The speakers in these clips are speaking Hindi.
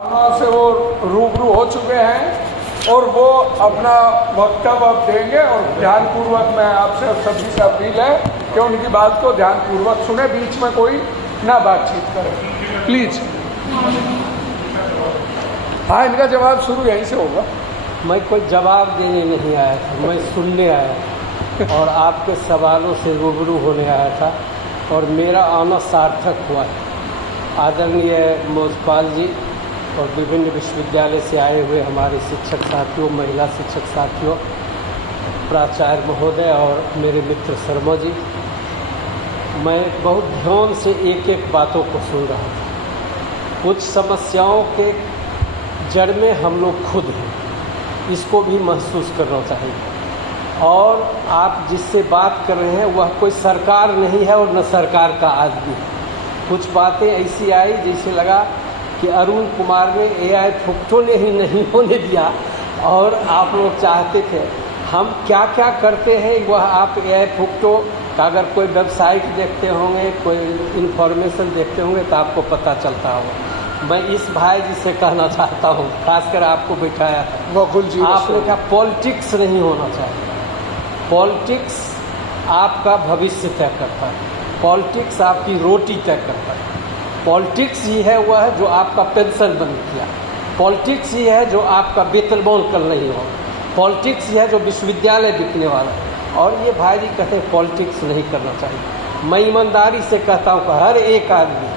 से वो रूबरू हो चुके हैं और वो अपना वक्तव्य अब देंगे और ध्यानपूर्वक मैं आपसे सभी से अपील है कि उनकी बात को ध्यानपूर्वक सुने, बीच में कोई ना बातचीत करे प्लीज। हाँ, इनका जवाब शुरू यहीं से होगा। मैं कोई जवाब देने नहीं आया था, मैं सुनने आया और आपके सवालों से रूबरू होने आया था और मेरा आना सार्थक हुआ। आदरणीय मोजपाल जी और विभिन्न विश्वविद्यालय से आए हुए हमारे शिक्षक साथियों, महिला शिक्षक साथियों, प्राचार्य महोदय और मेरे मित्र शर्मा जी, मैं बहुत ध्यान से एक एक बातों को सुन रहा था। कुछ समस्याओं के जड़ में हम लोग खुद हैं, इसको भी महसूस करना चाहिए। और आप जिससे बात कर रहे हैं वह कोई सरकार नहीं है और न सरकार का आदमी है। कुछ बातें ऐसी आई जैसे लगा कि अरुण कुमार ने AI फुकटो ने ही नहीं होने दिया और आप लोग चाहते थे। हम क्या क्या करते हैं वह आप AI फुकटो का अगर कोई वेबसाइट देखते होंगे, कोई इन्फॉर्मेशन देखते होंगे तो आपको पता चलता होगा। मैं इस भाई जी से कहना चाहता हूँ, खासकर आपको बैठाया था, आपने कहा पॉलिटिक्स नहीं होना चाहिए। पॉलिटिक्स आपका भविष्य तय करता है, पॉलिटिक्स आपकी रोटी तय करता है। पॉलिटिक्स ही है वह जो आपका पेंशन बंद किया, पॉलिटिक्स ही है जो आपका वेतनमान कल नहीं हो, पॉलिटिक्स ही है जो विश्वविद्यालय बिकने वाला है। और ये भाई जी कहते हैं पॉलिटिक्स नहीं करना चाहिए। मैं ईमानदारी से कहता हूँ कि हर एक आदमी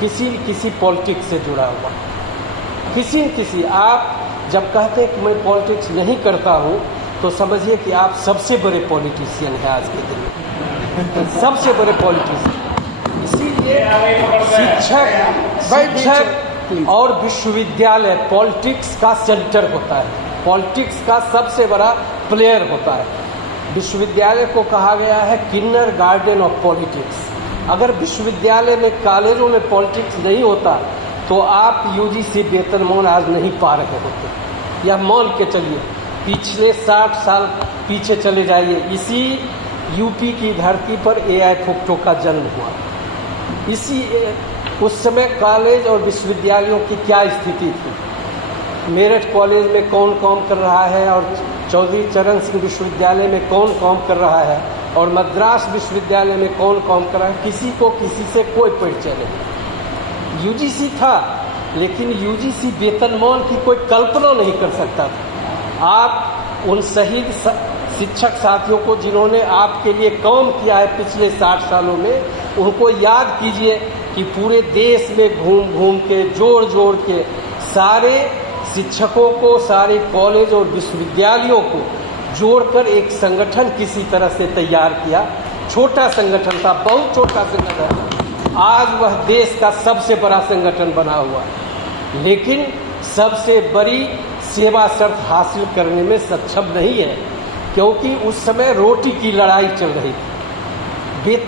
किसी न किसी पॉलिटिक्स से जुड़ा हुआ, किसी न किसी। आप जब कहते हैं कि मैं पॉलिटिक्स नहीं करता हूँ तो समझिए कि आप सबसे बड़े पॉलिटिशियन हैं आज के दिन में, सबसे बड़े पॉलिटिशियन। इसीलिए शिक्षक और विश्वविद्यालय पॉलिटिक्स का सेंटर होता है, पॉलिटिक्स का सबसे बड़ा प्लेयर होता है। विश्वविद्यालय को कहा गया है किन्नर गार्डन ऑफ पॉलिटिक्स। अगर विश्वविद्यालय में, कॉलेजों में पॉलिटिक्स नहीं होता तो आप UGC वेतनमान आज नहीं पा रहे होते। या मान के चलिए पिछले 60 साल पीछे चले जाइए, इसी यूपी की धरती पर AI फुकटो का जन्म हुआ। इसी उस समय कॉलेज और विश्वविद्यालयों की क्या स्थिति थी, मेरठ कॉलेज में कौन काम कर रहा है और चौधरी चरण सिंह विश्वविद्यालय में कौन काम कर रहा है और मद्रास विश्वविद्यालय में कौन काम कर रहा है, किसी को किसी से कोई परिचय नहीं। UGC था लेकिन UGC वेतनमान की कोई कल्पना नहीं कर सकता था। आप उन शहीद शिक्षक साथियों को जिन्होंने आपके लिए काम किया है पिछले 60 सालों में, उनको याद कीजिए कि पूरे देश में घूम घूम के, जोड़ जोड़ के सारे शिक्षकों को, सारे कॉलेज और विश्वविद्यालयों को जोड़कर एक संगठन किसी तरह से तैयार किया। छोटा संगठन था, बहुत छोटा संगठन, आज वह देश का सबसे बड़ा संगठन बना हुआ है, लेकिन सबसे बड़ी सेवा शर्त हासिल करने में सक्षम नहीं है, क्योंकि उस समय रोटी की लड़ाई चल रही थी।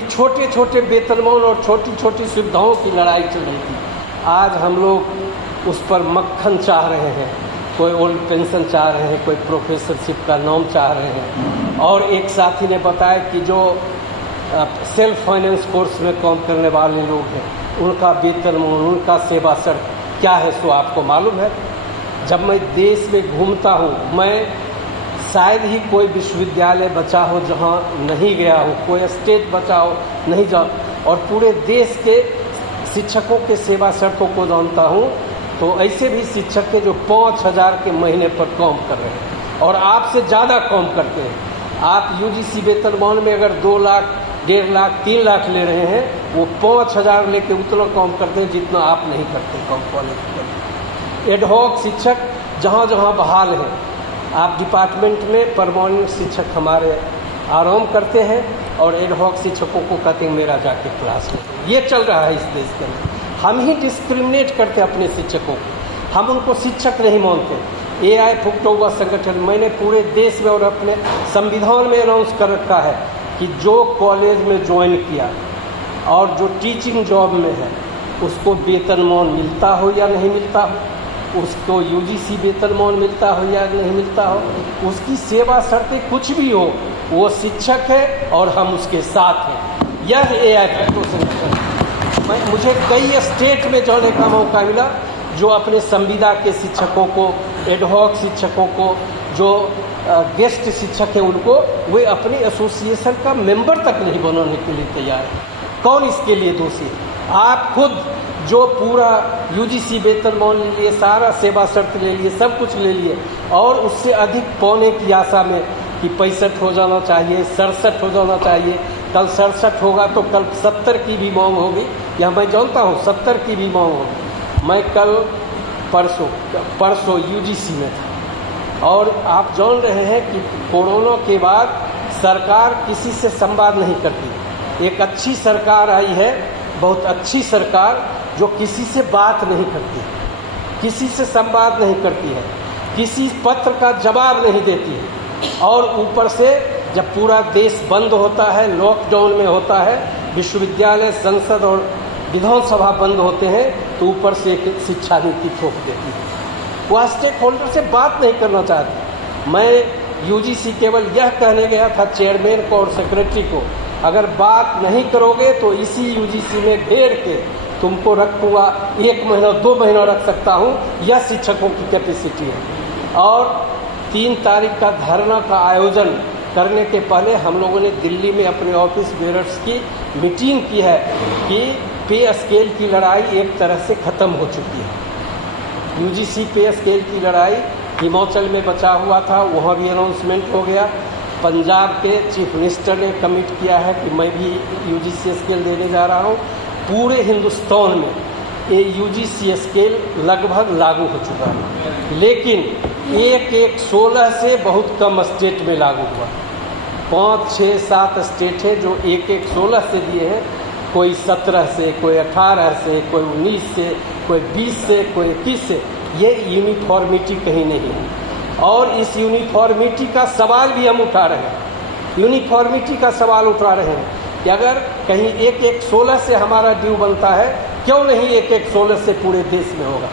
छोटे छोटे वेतनमान और छोटी छोटी सुविधाओं की लड़ाई चल रही थी। आज हम लोग उस पर मक्खन चाह रहे हैं, कोई ओल्ड पेंशन चाह रहे हैं, कोई प्रोफेसरशिप का नाम चाह रहे हैं। और एक साथी ने बताया कि जो सेल्फ फाइनेंस कोर्स में काम करने वाले लोग हैं उनका वेतनमान, उनका सेवा शर्त क्या है, सो आपको मालूम है। जब मैं देश में घूमता हूँ, मैं शायद ही कोई विश्वविद्यालय बचा हो जहाँ नहीं गया हो, कोई स्टेट बचा हो नहीं जा, और पूरे देश के शिक्षकों के सेवा शर्तों को जानता हूँ। तो ऐसे भी शिक्षक के जो 5000 के महीने पर काम कर रहे हैं और आपसे ज़्यादा काम करते हैं। आप UGC वेतनमान में अगर 2 लाख, 1.5 लाख, 3 लाख ले रहे हैं, वो 5000 लेके उतना काम करते हैं जितना आप नहीं करते काम कॉलेज पर। एडहॉक शिक्षक जहाँ जहाँ बहाल हैं, आप डिपार्टमेंट में परमानेंट शिक्षक हमारे आराम करते हैं और एडहॉक शिक्षकों को कहते हैं मेरा जाके क्लास में। ये चल रहा है इस देश के अंदर। हम ही डिस्क्रिमिनेट करते हैं अपने शिक्षकों को, हम उनको शिक्षक नहीं मानते। AI फुकटो हुआ संगठन मैंने पूरे देश में और अपने संविधान में अनाउंस कर रखा है कि जो कॉलेज में ज्वाइन किया और जो टीचिंग जॉब में है उसको वेतनमान मिलता हो या नहीं मिलता हो, उसको UGC वेतनमान मिलता हो या नहीं मिलता हो, उसकी सेवा शर्तें कुछ भी हो, वो शिक्षक है और हम उसके साथ हैं। यह AI फुकटो संगठन। मुझे कई स्टेट में जाने का मौका मिला जो अपने संविदा के शिक्षकों को, एडहॉक शिक्षकों को, जो गेस्ट शिक्षक हैं उनको, वे अपनी एसोसिएशन का मेंबर तक नहीं बनाने के लिए तैयार है। कौन इसके लिए दोषी है? आप खुद जो पूरा यूजीसी वेतनमान ले लिए, सारा सेवा शर्त ले लिए, सब कुछ ले लिए, और उससे अधिक पाने की आशा में कि 65 हो जाना चाहिए, 67 हो जाना चाहिए, कल 67 होगा तो कल 70 की भी मांग होगी, या मैं जानता हूँ 70 की भी मांग होगी। मैं कल परसों यूजीसी में था, और आप जान रहे हैं कि कोरोना के बाद सरकार किसी से संवाद नहीं करती। एक अच्छी सरकार आई है, बहुत अच्छी सरकार, जो किसी से बात नहीं करती, किसी से संवाद नहीं करती है, किसी पत्र का जवाब नहीं देती है, और ऊपर से जब पूरा देश बंद होता है, लॉकडाउन में होता है, विश्वविद्यालय, संसद और विधानसभा बंद होते हैं, तो ऊपर से एक शिक्षा नीति थोप देती है। वह स्टेक होल्डर से बात नहीं करना चाहती। मैं यूजीसी केवल यह कहने गया था चेयरमैन को और सेक्रेटरी को, अगर बात नहीं करोगे तो इसी यूजीसी में घेर के तुमको रखूँगा, 1 महीना 2 महीना रख सकता हूँ, यह शिक्षकों की कैपेसिटी है। और 3 तारीख का धरना का आयोजन करने के पहले हम लोगों ने दिल्ली में अपने ऑफिस बेयरर्स की मीटिंग की है कि पे स्केल की लड़ाई एक तरह से ख़त्म हो चुकी है। यूजीसी पे स्केल की लड़ाई हिमाचल में बचा हुआ था, वहाँ भी अनाउंसमेंट हो गया। पंजाब के चीफ मिनिस्टर ने कमिट किया है कि मैं भी यूजीसी स्केल देने जा रहा हूँ। पूरे हिंदुस्तान में ये यूजीसी स्केल लगभग लागू हो चुका है, लेकिन 1-1-16 से बहुत कम स्टेट में लागू हुआ। 5, 6, 7 स्टेट है जो 1-1-16 से दिए हैं, कोई 17 से, कोई 18 से, कोई 19 से, कोई 20 से, कोई 21 से। ये यूनिफॉर्मिटी कहीं नहीं है, और इस यूनिफॉर्मिटी का सवाल भी हम उठा रहे हैं। यूनिफॉर्मिटी का सवाल उठा रहे हैं कि अगर कहीं 1-1-16 से हमारा ड्यू बनता है, क्यों नहीं 1-1-16 से पूरे देश में होगा?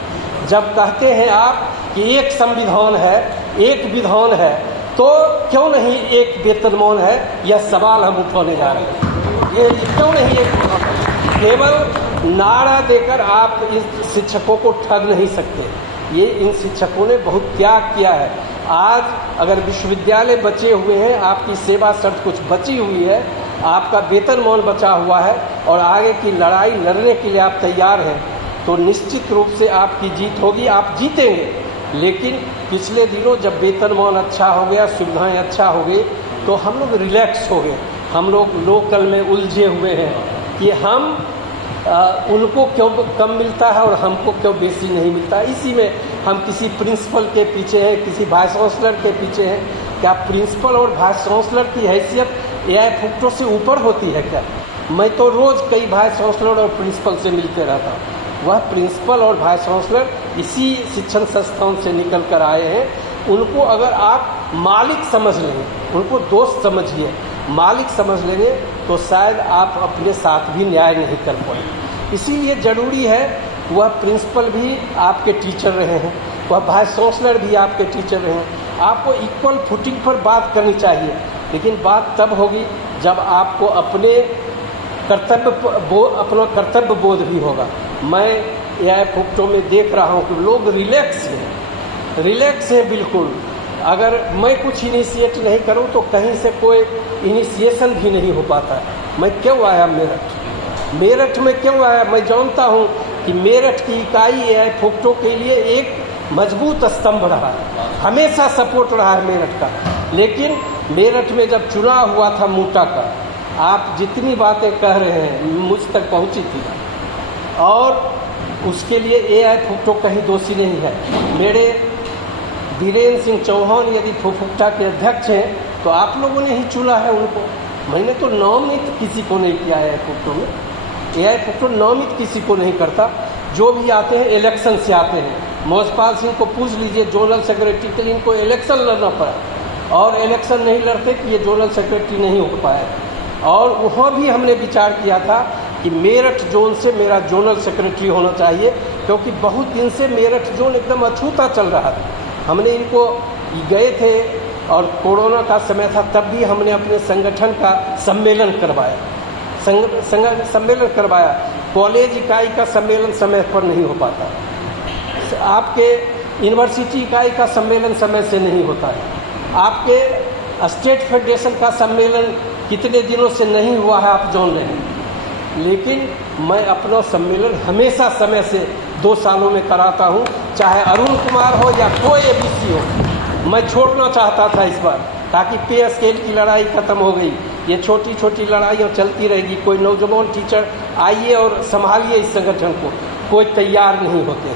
जब कहते हैं आप कि एक संविधान है, एक विधान है, तो क्यों नहीं एक वेतनमान है? यह सवाल हम उठाने जा रहे हैं। ये क्यों नहीं एक विधान है? केवल नारा देकर आप इस शिक्षकों को ठग नहीं सकते। ये इन शिक्षकों ने बहुत त्याग किया है। आज अगर विश्वविद्यालय बचे हुए हैं, आपकी सेवा शर्त कुछ बची हुई है, आपका वेतनमान बचा हुआ है, और आगे की लड़ाई लड़ने के लिए आप तैयार हैं, तो निश्चित रूप से आपकी जीत होगी, आप जीतेंगे। लेकिन पिछले दिनों जब वेतनमान अच्छा हो गया, सुविधाएं अच्छा हो गई, तो हम लोग रिलैक्स हो गए। हम लोग लोकल में उलझे हुए हैं कि हम उनको क्यों कम मिलता है और हमको क्यों बेसी नहीं मिलता। इसी में हम किसी प्रिंसिपल के पीछे हैं, किसी वाइस चांसलर के पीछे हैं। क्या प्रिंसिपल और वाइस चांसलर की हैसियत एआई फुक्टो से ऊपर होती है क्या? मैं तो रोज़ कई वाइस चांसलर और प्रिंसिपल से मिलते रहता हूँ। वह प्रिंसिपल और वाइस चांसलर इसी शिक्षण संस्थान से निकल कर आए हैं। उनको अगर आप मालिक समझ लेंगे, उनको दोस्त समझिए, मालिक समझ लेंगे, तो शायद आप अपने साथ भी न्याय नहीं कर पाएंगे। इसीलिए ज़रूरी है वह प्रिंसिपल भी आपके टीचर रहे हैं, वह वाइस चांसलर भी आपके टीचर रहे हैं। आपको इक्वल फुटिंग पर बात करनी चाहिए, लेकिन बात तब होगी जब आपको अपना कर्तव्य बोध भी होगा। मैं एआई फुक्टो में देख रहा हूँ कि लोग रिलैक्स है बिल्कुल। अगर मैं कुछ इनिशिएट नहीं करूं तो कहीं से कोई इनिशिएशन भी नहीं हो पाता है। मैं क्यों आया मेरठ में क्यों आया? मैं जानता हूं कि मेरठ की इकाई एआई फुक्टो के लिए एक मजबूत स्तंभ रहा है, हमेशा सपोर्ट रहा है मेरठ का। लेकिन मेरठ में जब चुनाव हुआ था मूटा का, आप जितनी बातें कह रहे हैं मुझ तक पहुंची थी, और उसके लिए एआई फुक्टो कहीं दोषी नहीं है। मेरे वीरेंद्र सिंह चौहान यदि फुक्टा के अध्यक्ष हैं तो आप लोगों ने ही चुना है उनको। मैंने तो नामित किसी को नहीं किया है फुक्टो में। एआई फुक्टो नामित किसी को नहीं करता। जो भी आते हैं इलेक्शन से आते हैं। मौजपाल सिंह को पूछ लीजिए, जोनल सेक्रेटरी के लिए इनको इलेक्शन लड़ना पड़ा, और इलेक्शन नहीं लड़ते कि ये जोनल सेक्रेटरी नहीं हो पाए। और वहाँ भी हमने विचार किया था कि मेरठ जोन से मेरा जोनल सेक्रेटरी होना चाहिए, क्योंकि बहुत दिन से मेरठ जोन एकदम अछूता चल रहा था। हमने इनको गए थे और कोरोना का समय था, तब भी हमने अपने संगठन का सम्मेलन करवाया, सम्मेलन करवाया। कॉलेज इकाई का सम्मेलन समय पर नहीं हो पाता, आपके यूनिवर्सिटी इकाई का सम्मेलन समय से नहीं होता है, आपके स्टेट फेडरेशन का सम्मेलन कितने दिनों से नहीं हुआ है आप जान रहे हैं। लेकिन मैं अपना सम्मेलन हमेशा समय से 2 सालों में कराता हूँ, चाहे अरुण कुमार हो या कोई एबीसी हो। मैं छोड़ना चाहता था इस बार, ताकि पे स्केल की लड़ाई खत्म हो गई, ये छोटी छोटी लड़ाइयाँ चलती रहेगी। कोई नौजवान टीचर आइए और संभालिए इस संगठन को, कोई तैयार नहीं होते,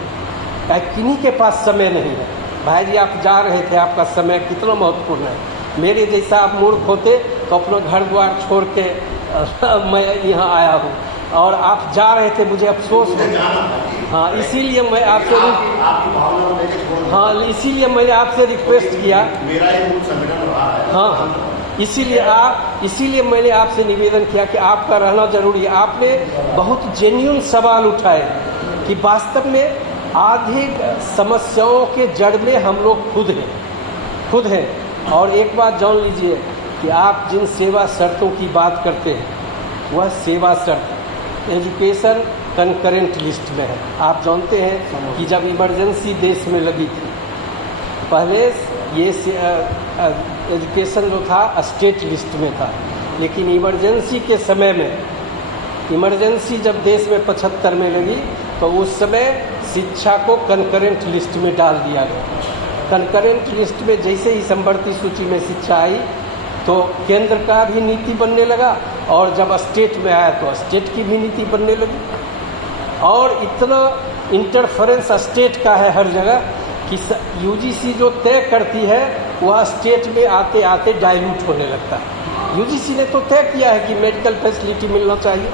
किन्हीं के पास समय नहीं है। भाई जी आप जा रहे थे, आपका समय कितना महत्वपूर्ण है। मेरे जैसा आप मूर्ख होते तो अपना घर द्वार छोड़ के मैं यहाँ आया हूँ, और आप जा रहे थे, मुझे अफसोस है। हाँ, इसीलिए मैं आपसे इसीलिए मैंने आपसे रिक्वेस्ट किया। मेरा ये मूल संगठन रहा है। हाँ, इसीलिए मैंने आपसे निवेदन किया कि आपका रहना जरूरी है। आपने बहुत जेन्युइन सवाल उठाए कि वास्तव में आधी समस्याओं के जड़ में हम लोग खुद हैं। और एक बात जान लीजिए कि आप जिन सेवा शर्तों की बात करते हैं, वह सेवा शर्त एजुकेशन कंकरेंट लिस्ट में है। आप जानते हैं कि जब इमरजेंसी देश में लगी थी, पहले ये एजुकेशन जो था स्टेट लिस्ट में था, लेकिन इमरजेंसी के समय में, इमरजेंसी जब देश में 75 में लगी तो उस समय शिक्षा को कंकरेंट लिस्ट में डाल दिया गया। कंकरेंट लिस्ट में जैसे ही संवर्ती सूची में शिक्षा आई तो केंद्र का भी नीति बनने लगा, और जब स्टेट में आया तो स्टेट की भी नीति बनने लगी। और इतना इंटरफेरेंस स्टेट का है हर जगह कि यूजीसी जो तय करती है वह स्टेट में आते आते डाइल्यूट होने लगता है। यूजीसी ने तो तय किया है कि मेडिकल फैसिलिटी मिलना चाहिए,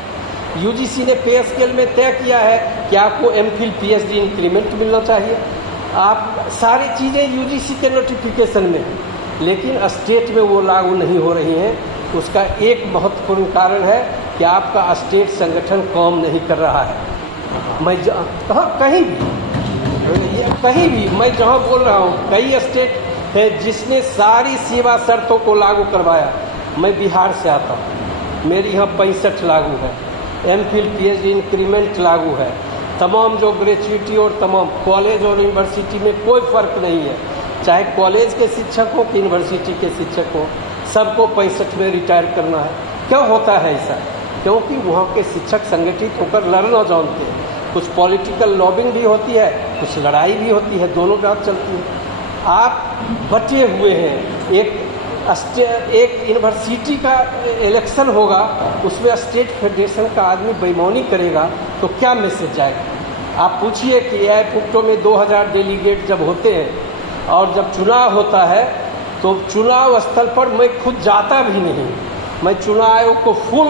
यूजीसी ने पे स्केल में तय किया है कि आपको एमफिल पीएचडी इंक्रीमेंट मिलना चाहिए। आप सारी चीज़ें यूजीसी के नोटिफिकेशन में हैं, लेकिन स्टेट में वो लागू नहीं हो रही हैं। उसका एक महत्वपूर्ण कारण है कि आपका स्टेट संगठन काम नहीं कर रहा है। मैं कहीं भी मैं जहाँ बोल रहा हूँ, कई स्टेट है जिसने सारी सेवा शर्तों को लागू करवाया। मैं बिहार से आता हूँ, मेरी यहाँ 65 लागू है, एमफिल पीएचडी इंक्रीमेंट लागू है, तमाम जो ग्रेजुएटी और तमाम कॉलेज और यूनिवर्सिटी में कोई फ़र्क नहीं है, चाहे कॉलेज के शिक्षक हो कि यूनिवर्सिटी के शिक्षक हो, सबको 65 में रिटायर करना है। क्यों होता है ऐसा? क्योंकि वहाँ के शिक्षक संगठित होकर लड़ना जानते हैं। कुछ पॉलिटिकल लॉबिंग भी होती है, कुछ लड़ाई भी होती है, दोनों बात चलती है। आप बटे हुए हैं, एक यूनिवर्सिटी का इलेक्शन होगा, उसमें स्टेट फेडरेशन का आदमी बेईमानी करेगा तो क्या मैसेज जाएगा? आप पूछिए कि एआई फुक्टो में 2000 डेलीगेट जब होते हैं और जब चुनाव होता है तो चुनाव स्थल पर मैं खुद जाता भी नहीं, मैं चुनाव आयोग को फुल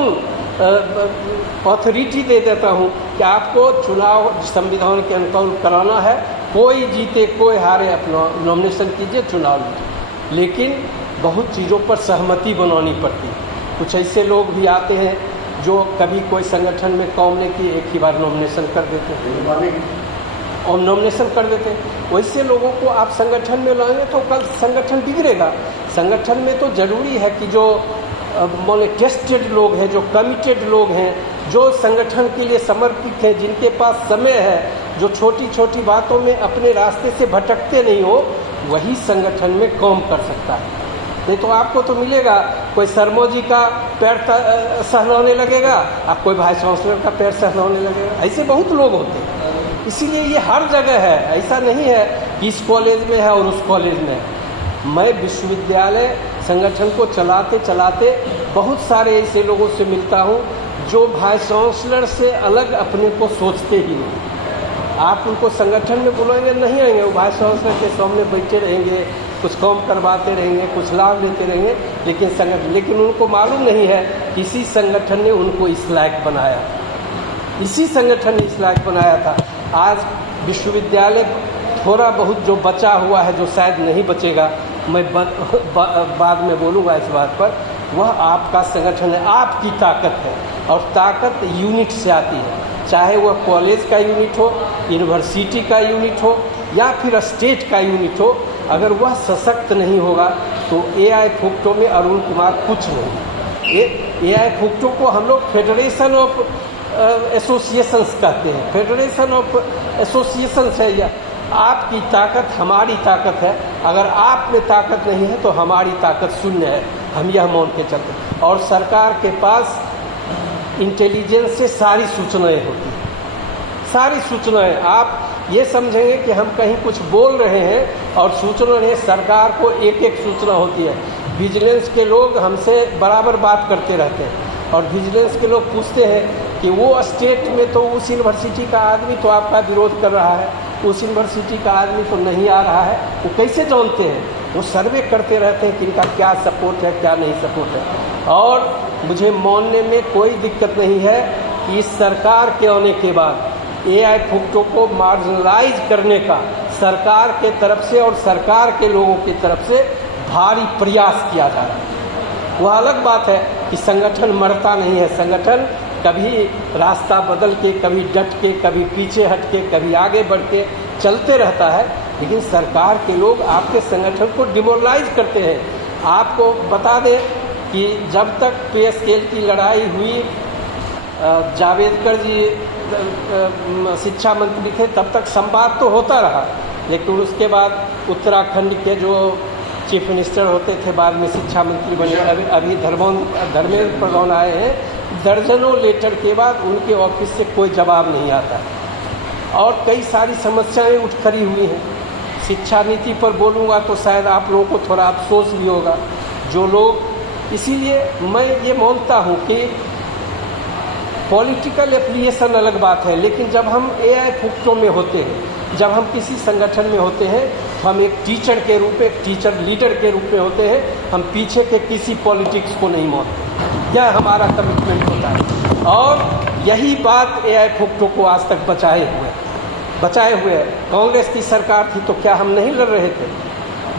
अथॉरिटी दे देता हूं कि आपको चुनाव संविधान के अनुकूल कराना है, कोई जीते कोई हारे अपना नॉमिनेशन कीजिए, चुनाव लीजिए। लेकिन बहुत चीज़ों पर सहमति बनानी पड़ती है। कुछ ऐसे लोग भी आते हैं जो कभी कोई संगठन में काम नहीं किए, एक ही बार नॉमिनेशन कर देते हैं और नॉमिनेशन कर देते हैं। वैसे लोगों को आप संगठन में लाएंगे तो कल संगठन बिगड़ेगा। संगठन में तो ज़रूरी है कि जो माने टेस्टेड लोग हैं, जो कमिटेड लोग हैं, जो संगठन के लिए समर्पित हैं, जिनके पास समय है, जो छोटी छोटी बातों में अपने रास्ते से भटकते नहीं हो, वही संगठन में काम कर सकता है। नहीं तो आपको तो मिलेगा कोई शर्मा जी का पैर सहलाने लगेगा, आप कोई वाइस चांसलर का पैर सहलाने लगेगा। ऐसे बहुत लोग होते हैं। इसीलिए ये हर जगह है, ऐसा नहीं है कि इस कॉलेज में है और उस कॉलेज में है। मैं विश्वविद्यालय संगठन को चलाते चलाते बहुत सारे ऐसे लोगों से मिलता हूँ जो वाइस चांसलर से अलग अपने को सोचते ही नहीं। आप उनको संगठन में बुलाएंगे नहीं आएंगे, वो वाइस चांसलर के सामने बैठे रहेंगे, कुछ काम करवाते रहेंगे, कुछ लाभ लेते रहेंगे, लेकिन उनको मालूम नहीं है कि इसी संगठन ने उनको इस लायक बनाया, इसी संगठन ने इस लायक बनाया था। आज विश्वविद्यालय थोड़ा बहुत जो बचा हुआ है, जो शायद नहीं बचेगा, मैं बाद में बोलूँगा इस बात पर, वह आपका संगठन है, आपकी ताकत है। और ताकत यूनिट से आती है, चाहे वह कॉलेज का यूनिट हो, यूनिवर्सिटी का यूनिट हो या फिर स्टेट का यूनिट हो। अगर वह सशक्त नहीं होगा तो एआई फुक्टो में अरुण कुमार कुछ नहीं। एआई फुक्टो को हम लोग फेडरेशन ऑफ एसोसिएशंस कहते हैं, फेडरेशन ऑफ एसोसिएशंस है आपकी ताकत हमारी ताकत है, अगर आप में ताकत नहीं है तो हमारी ताकत शून्य है, हम यह मान के चलते हैं। और सरकार के पास इंटेलिजेंस से सारी सूचनाएं होती हैं, सारी सूचनाएं। आप ये समझेंगे कि हम कहीं कुछ बोल रहे हैं और सूचना नहीं, सरकार को एक एक सूचना होती है। विजिलेंस के लोग हमसे बराबर बात करते रहते हैं और विजिलेंस के लोग पूछते हैं कि वो स्टेट में तो उस यूनिवर्सिटी का आदमी तो आपका विरोध कर रहा है, उस यूनिवर्सिटी का आदमी तो नहीं आ रहा है, वो कैसे जानते हैं? वो सर्वे करते रहते हैं कि इनका क्या सपोर्ट है, क्या नहीं सपोर्ट है। और मुझे मानने में कोई दिक्कत नहीं है कि इस सरकार के आने के बाद AI फुक्टो को मार्जिनलाइज करने का सरकार के तरफ से और सरकार के लोगों की तरफ से भारी प्रयास किया जा रहा है। वह अलग बात है कि संगठन मरता नहीं है, संगठन कभी रास्ता बदल के, कभी डट के, कभी पीछे हट के, कभी आगे बढ़ के चलते रहता है, लेकिन सरकार के लोग आपके संगठन को डिमोरलाइज करते हैं। आपको बता दें कि जब तक पे स्केल की लड़ाई हुई, जावेडकर जी शिक्षा मंत्री थे, तब तक संवाद तो होता रहा, लेकिन उसके बाद उत्तराखंड के जो चीफ मिनिस्टर होते थे, बाद में शिक्षा मंत्री बने, अभी धर्मेंद्र प्रधान आए हैं, दर्जनों लेटर के बाद उनके ऑफिस से कोई जवाब नहीं आता और कई सारी समस्याएं उठ खड़ी हुई हैं। शिक्षा नीति पर बोलूँगा तो शायद आप लोगों को थोड़ा अफसोस भी होगा, जो लोग, इसीलिए मैं ये मानता हूँ कि पॉलिटिकल एफिलिएशन अलग बात है, लेकिन जब हम AI फुक्टो में होते हैं, जब हम किसी संगठन में होते हैं, तो हम एक टीचर के रूप में, एक टीचर लीडर के रूप में होते हैं, हम पीछे के किसी पॉलिटिक्स को नहीं मानते। यह हमारा कमिटमेंट होता है और यही बात AI फुक्टो को आज तक बचाए हुए है। कांग्रेस की सरकार थी तो क्या हम नहीं लड़ रहे थे?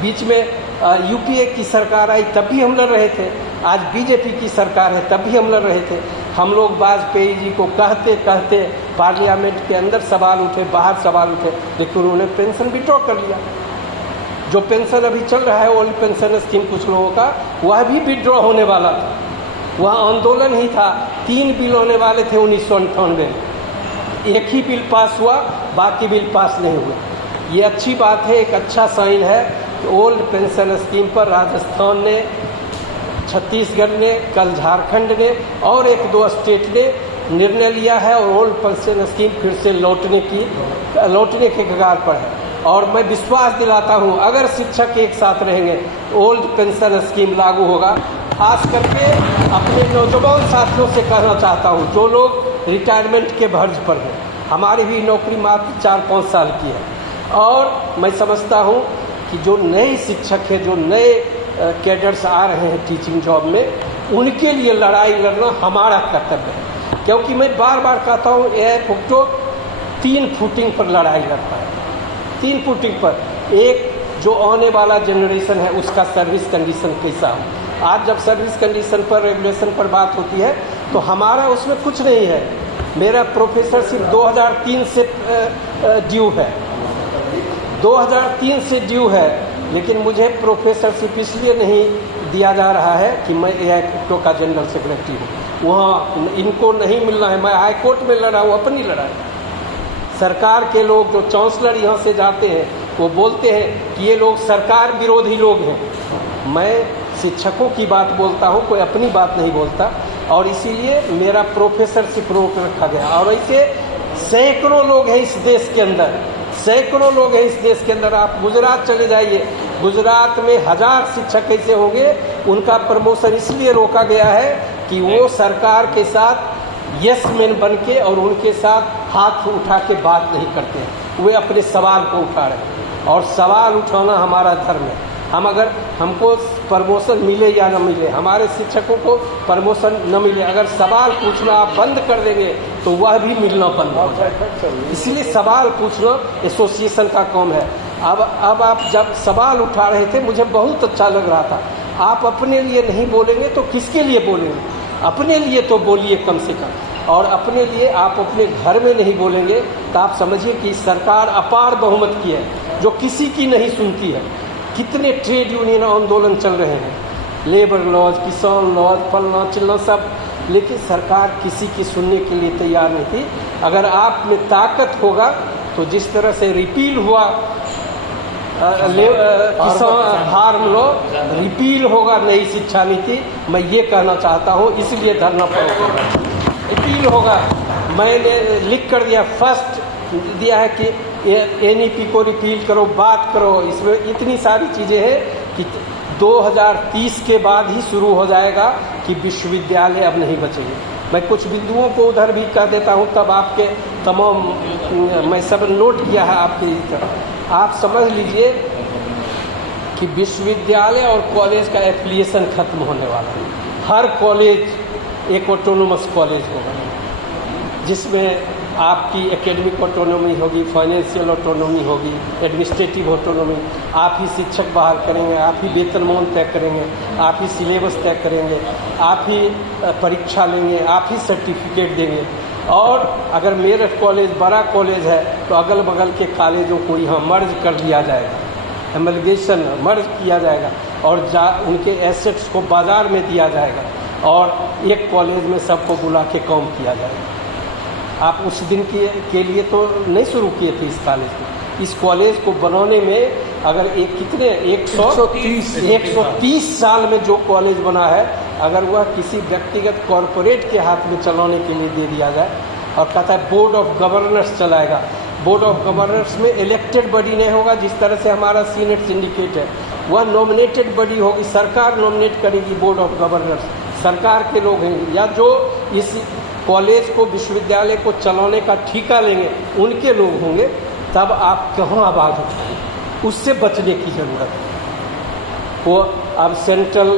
बीच में UPA की सरकार आई तब भी हम लड़ रहे थे, आज BJP की सरकार है तब भी हम लड़ रहे थे। हम लोग वाजपेयी जी को कहते कहते पार्लियामेंट के अंदर सवाल उठे, बाहर सवाल उठे, लेकिन उन्होंने पेंशन विड्रॉ कर लिया। जो पेंशन अभी चल रहा है ओल्ड पेंशन स्कीम कुछ लोगों का, वह भी विड्रॉ होने वाला था। वह आंदोलन ही था, 3 बिल होने वाले थे 1998 में, एक ही बिल पास हुआ, बाकी बिल पास नहीं हुए। ये अच्छी बात है, एक अच्छा साइन है कि ओल्ड पेंशन स्कीम पर राजस्थान ने, छत्तीसगढ़ ने, कल झारखंड ने और 1-2 स्टेट ने निर्णय लिया है और ओल्ड पेंशन स्कीम फिर से लौटने के कगार पर है। और मैं विश्वास दिलाता हूँ, अगर शिक्षक एक साथ रहेंगे ओल्ड पेंशन स्कीम लागू होगा। खास करके अपने नौजवान साथियों से कहना चाहता हूँ, जो लोग रिटायरमेंट के भर्ज पर हैं, हमारी भी नौकरी मात्र 4-5 साल की है और मैं समझता हूँ कि जो नए शिक्षक हैं, जो नए कैडर्स आ रहे हैं टीचिंग जॉब में, उनके लिए लड़ाई लड़ना हमारा कर्तव्य है। क्योंकि मैं बार बार कहता हूँ AI फुक्टो 3 फुटिंग पर लड़ाई लड़ता है, 3 फुटिंग पर। एक, जो आने वाला जनरेशन है उसका सर्विस कंडीशन कैसा हो। आज जब सर्विस कंडीशन पर, रेगुलेशन पर बात होती है तो हमारा उसमें कुछ नहीं है। मेरा प्रोफेसरशिप 2003 से ड्यू है, 2003 से ड्यू है, लेकिन मुझे प्रोफेसरशिप इसलिए नहीं दिया जा रहा है कि मैं AI फुक्टो का जनरल सेक्रेटरी हूँ। वहाँ इनको नहीं मिलना है, मैं हाई कोर्ट में लड़ा हूँ अपनी लड़ाई। सरकार के लोग, जो चांसलर यहाँ से जाते हैं, वो बोलते हैं कि ये लोग सरकार विरोधी लोग हैं। मैं शिक्षकों की बात बोलता हूँ, कोई अपनी बात नहीं बोलता, और इसीलिए मेरा प्रोफेसरशिप रोक रखा गया। और ऐसे सैकड़ों लोग हैं इस देश के अंदर, सैकड़ों लोग हैं इस देश के अंदर। आप गुजरात चले जाइए, गुजरात में 1000 शिक्षक कैसे होंगे, उनका प्रमोशन इसलिए रोका गया है कि वो सरकार के साथ यस मैन बन के और उनके साथ हाथ उठा के बात नहीं करते हैं, वे अपने सवाल को उठा रहे हैं। और सवाल उठाना हमारा धर्म है। हम, अगर हमको प्रमोशन मिले या न मिले, हमारे शिक्षकों को प्रमोशन न मिले, अगर सवाल पूछना आप बंद कर देंगे तो वह भी मिलना बंद हो जाएगा। इसलिए सवाल पूछना एसोसिएशन का काम है। अब आप जब सवाल उठा रहे थे, मुझे बहुत अच्छा लग रहा था। आप अपने लिए नहीं बोलेंगे तो किसके लिए बोलेंगे? अपने लिए तो बोलिए कम से कम। और अपने लिए आप अपने घर में नहीं बोलेंगे तो आप समझिए कि सरकार अपार बहुमत की है, जो किसी की नहीं सुनती है। कितने ट्रेड यूनियन आंदोलन चल रहे हैं, लेबर लॉज, किसान लॉज, फलना चिलना सब, लेकिन सरकार किसी की सुनने के लिए तैयार नहीं थी। अगर आप में ताकत होगा तो जिस तरह से रिपील हुआ किसान फार्म लॉ, रिपील होगा नई शिक्षा नीति, मैं ये कहना चाहता हूँ, इसलिए धरना प्रदर्शन रिपील होगा। मैंने लिख कर दिया, फर्स्ट दिया है कि एनईपी को रिपील करो, बात करो। इसमें इतनी सारी चीज़ें हैं कि 2030 के बाद ही शुरू हो जाएगा कि विश्वविद्यालय अब नहीं बचेंगे। मैं कुछ बिंदुओं को उधर भी कह देता हूँ, तब आपके तमाम मैं सब नोट किया है आपके, आप समझ लीजिए कि विश्वविद्यालय और कॉलेज का एफिलिएशन खत्म होने वाला है। हर कॉलेज एक ऑटोनोमस कॉलेज होगा, जिसमें आपकी एकेडमिक ऑटोनॉमी होगी, फाइनेंशियल ऑटोनॉमी होगी, एडमिनिस्ट्रेटिव ऑटोनॉमी। आप ही शिक्षक बहाल करेंगे, आप ही वेतनमान तय करेंगे, आप ही सिलेबस तय करेंगे, आप ही परीक्षा लेंगे, आप ही सर्टिफिकेट देंगे। और अगर मेरठ कॉलेज बड़ा कॉलेज है तो अगल बगल के कॉलेजों को यहाँ मर्ज कर दिया जाएगा, एमलगेशन मर्ज किया जाएगा और उनके एसेट्स को बाज़ार में दिया जाएगा और एक कॉलेज में सबको बुला के काम किया जाएगा। आप उस दिन के लिए तो नहीं शुरू किए थे इस कॉलेज को। इस कॉलेज को बनाने में अगर एक कितने 130 साल में जो कॉलेज बना है, अगर वह किसी व्यक्तिगत कॉरपोरेट के हाथ में चलाने के लिए दे दिया जाए और कहता है बोर्ड ऑफ गवर्नर्स चलाएगा, बोर्ड ऑफ गवर्नर्स में इलेक्टेड बॉडी नहीं होगा, जिस तरह से हमारा सीनेट सिंडिकेट है, वह नॉमिनेटेड बॉडी होगी, सरकार नॉमिनेट करेगी बोर्ड ऑफ गवर्नर्स, सरकार के लोग हैं, या जो इस कॉलेज को विश्वविद्यालय को चलाने का ठेका लेंगे उनके लोग होंगे। तब आप कहाँ आवाज़ उठाएंगे? उससे बचने की ज़रूरत है। वो अब सेंट्रल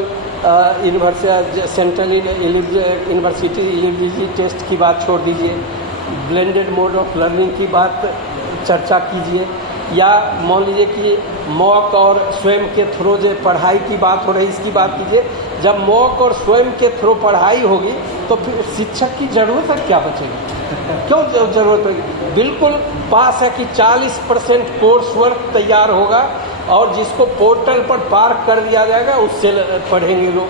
यूनिवर्सिटी एलिजिबिलिटी टेस्ट की बात छोड़ दीजिए, ब्लेंडेड मोड ऑफ लर्निंग की बात चर्चा कीजिए, या मान लीजिए कि मॉक और स्वयं के थ्रू जो पढ़ाई की बात हो रही इसकी बात कीजिए। जब मॉक और स्वयं के थ्रू पढ़ाई होगी तो फिर शिक्षक की ज़रूरत है क्या बचेगी? क्यों ज़रूरत होगी? बिल्कुल पास है कि 40% कोर्स वर्क तैयार होगा और जिसको पोर्टल पर पार्क कर दिया जाएगा उससे पढ़ेंगे लोग,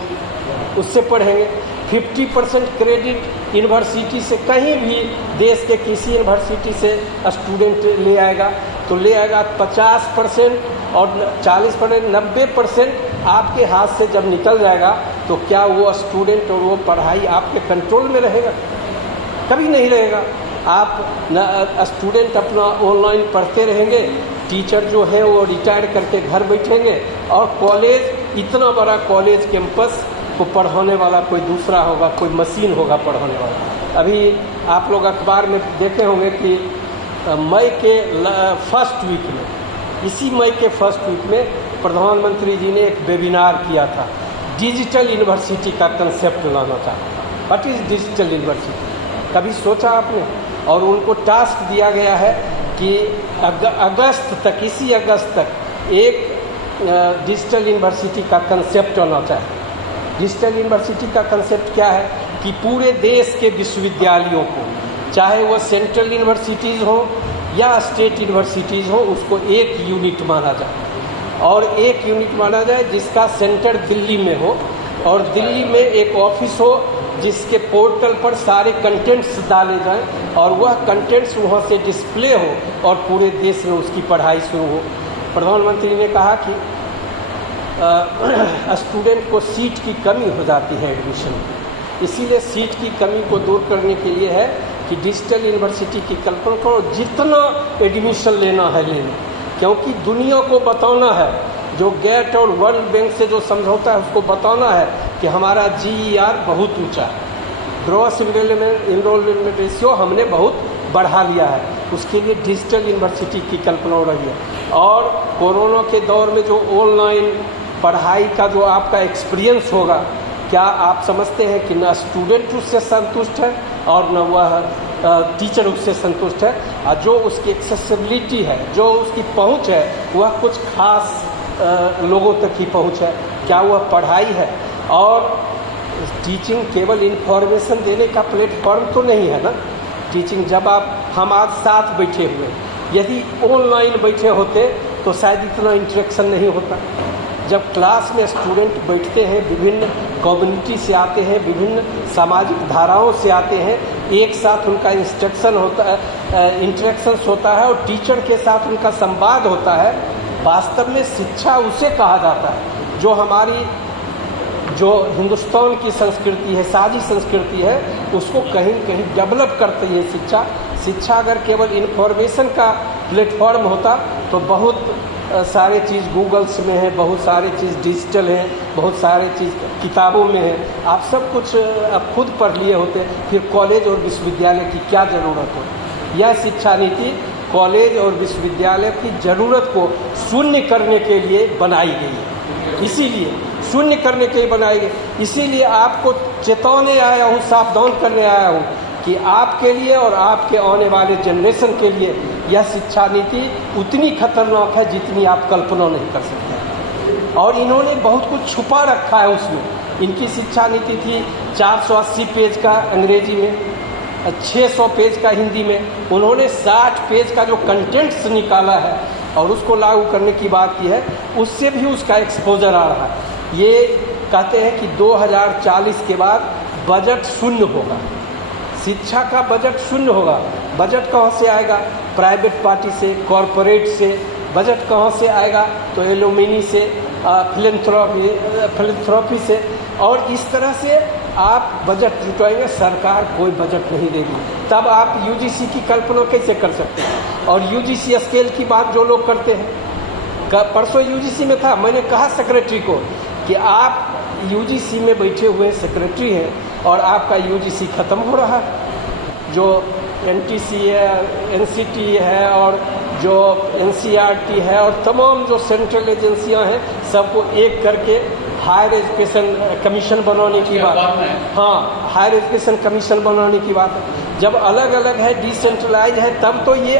उससे पढ़ेंगे। 50% क्रेडिट यूनिवर्सिटी से, कहीं भी देश के किसी यूनिवर्सिटी से स्टूडेंट ले आएगा तो ले आएगा 50% और 40%, 90% आपके हाथ से जब निकल जाएगा तो क्या वो स्टूडेंट और वो पढ़ाई आपके कंट्रोल में रहेगा? कभी नहीं रहेगा। आप स्टूडेंट अपना ऑनलाइन पढ़ते रहेंगे, टीचर जो है वो रिटायर करके घर बैठेंगे और कॉलेज, इतना बड़ा कॉलेज कैंपस को पढ़ाने वाला कोई दूसरा होगा, कोई मशीन होगा पढ़ाने वाला। अभी आप लोग अखबार में देखे होंगे कि मई के फर्स्ट वीक में, इसी मई के फर्स्ट वीक में प्रधानमंत्री जी ने एक वेबिनार किया था, डिजिटल यूनिवर्सिटी का कंसेप्ट लाना था। What is digital university? कभी सोचा आपने? और उनको टास्क दिया गया है कि अगस्त तक, इसी अगस्त तक एक डिजिटल यूनिवर्सिटी का कंसेप्ट आना चाहिए। डिजिटल यूनिवर्सिटी का कंसेप्ट क्या है कि पूरे देश के विश्वविद्यालयों को, चाहे वह सेंट्रल यूनिवर्सिटीज़ हो या स्टेट यूनिवर्सिटीज़ हो, उसको एक यूनिट माना जाए और एक यूनिट माना जाए जिसका सेंटर दिल्ली में हो और दिल्ली में एक ऑफिस हो जिसके पोर्टल पर सारे कंटेंट्स डाले जाएं और वह कंटेंट्स वहाँ से डिस्प्ले हो और पूरे देश में उसकी पढ़ाई शुरू हो। प्रधानमंत्री ने कहा कि स्टूडेंट को सीट की कमी हो जाती है एडमिशन, इसीलिए सीट की कमी को दूर करने के लिए है कि डिजिटल यूनिवर्सिटी की कल्पना करो, जितना एडमिशन लेना है ले लो, क्योंकि दुनिया को बताना है, जो गेट और वर्ल्ड बैंक से जो समझौता है उसको बताना है कि हमारा GER बहुत ऊंचा है, ग्रॉस एनरोलमेंट रेशियो हमने बहुत बढ़ा लिया है। उसके लिए डिजिटल यूनिवर्सिटी की कल्पना हो रही है। और कोरोना के दौर में जो ऑनलाइन पढ़ाई का जो आपका एक्सपीरियंस होगा, क्या आप समझते हैं कि न स्टूडेंट उससे संतुष्ट है और न वह टीचर उससे संतुष्ट है, और जो उसकी एक्सेसिबिलिटी है, जो उसकी पहुंच है, वह कुछ खास लोगों तक ही पहुंच है। क्या वह पढ़ाई है? और टीचिंग केवल इन्फॉर्मेशन देने का प्लेटफॉर्म तो नहीं है ना। टीचिंग, जब हम आज साथ बैठे हुए, यदि ऑनलाइन बैठे होते तो शायद इतना इंटरेक्शन नहीं होता। जब क्लास में स्टूडेंट बैठते हैं, विभिन्न कम्युनिटी से आते हैं, विभिन्न सामाजिक धाराओं से आते हैं, एक साथ उनका इंस्ट्रक्शन होता है, इंटरेक्शंस होता है और टीचर के साथ उनका संवाद होता है। वास्तव में शिक्षा उसे कहा जाता है जो हमारी जो हिंदुस्तान की संस्कृति है, साझी संस्कृति है, उसको कहीं कहीं डेवलप करती है शिक्षा। शिक्षा अगर केवल इन्फॉर्मेशन का प्लेटफॉर्म होता तो बहुत सारे चीज़ गूगल्स में है, बहुत सारे चीज़ डिजिटल हैं, बहुत सारे चीज़ किताबों में है, आप सब कुछ आप खुद पढ़ लिए होते, फिर कॉलेज और विश्वविद्यालय की क्या ज़रूरत हो। यह शिक्षा नीति कॉलेज और विश्वविद्यालय की ज़रूरत को शून्य करने के लिए बनाई गई है। इसीलिए शून्य करने के लिए बनाई गई, इसीलिए आपको चेताने आया हूँ, सावधान करने आया हूँ कि आपके लिए और आपके आने वाले जनरेशन के लिए यह शिक्षा नीति उतनी खतरनाक है जितनी आप कल्पना नहीं कर सकते। और इन्होंने बहुत कुछ छुपा रखा है उसमें। इनकी शिक्षा नीति थी 480 पेज का अंग्रेजी में, 600 पेज का हिंदी में। उन्होंने 60 पेज का जो कंटेंट्स निकाला है और उसको लागू करने की बात की है, उससे भी उसका एक्सपोजर आ रहा है। ये कहते हैं कि 2040 के बाद बजट शून्य होगा, शिक्षा का बजट शून्य होगा। बजट कहाँ से आएगा? प्राइवेट पार्टी से, कॉरपोरेट से। बजट कहाँ से आएगा? तो एलुमिनी से, फिलैंथ्रोपी से। और इस तरह से आप बजट जुटाएंगे, सरकार कोई बजट नहीं देगी। तब आप यूजीसी की कल्पना कैसे कर सकते हैं? और यूजीसी स्केल की बात जो लोग करते हैं, परसों यूजीसी में था, मैंने कहा सेक्रेटरी को कि आप यूजीसी में बैठे हुए सेक्रेटरी हैं और आपका यूजीसी ख़त्म हो रहा है। जो एनटीसी है, एनसीटी है और जो एनसीईआरटी है और तमाम जो सेंट्रल एजेंसियां हैं, सबको एक करके हायर एजुकेशन कमीशन बनाने की बात, हाँ हायर एजुकेशन कमीशन बनाने की बात है। जब अलग अलग है, डिसेंट्रलाइज है, तब तो ये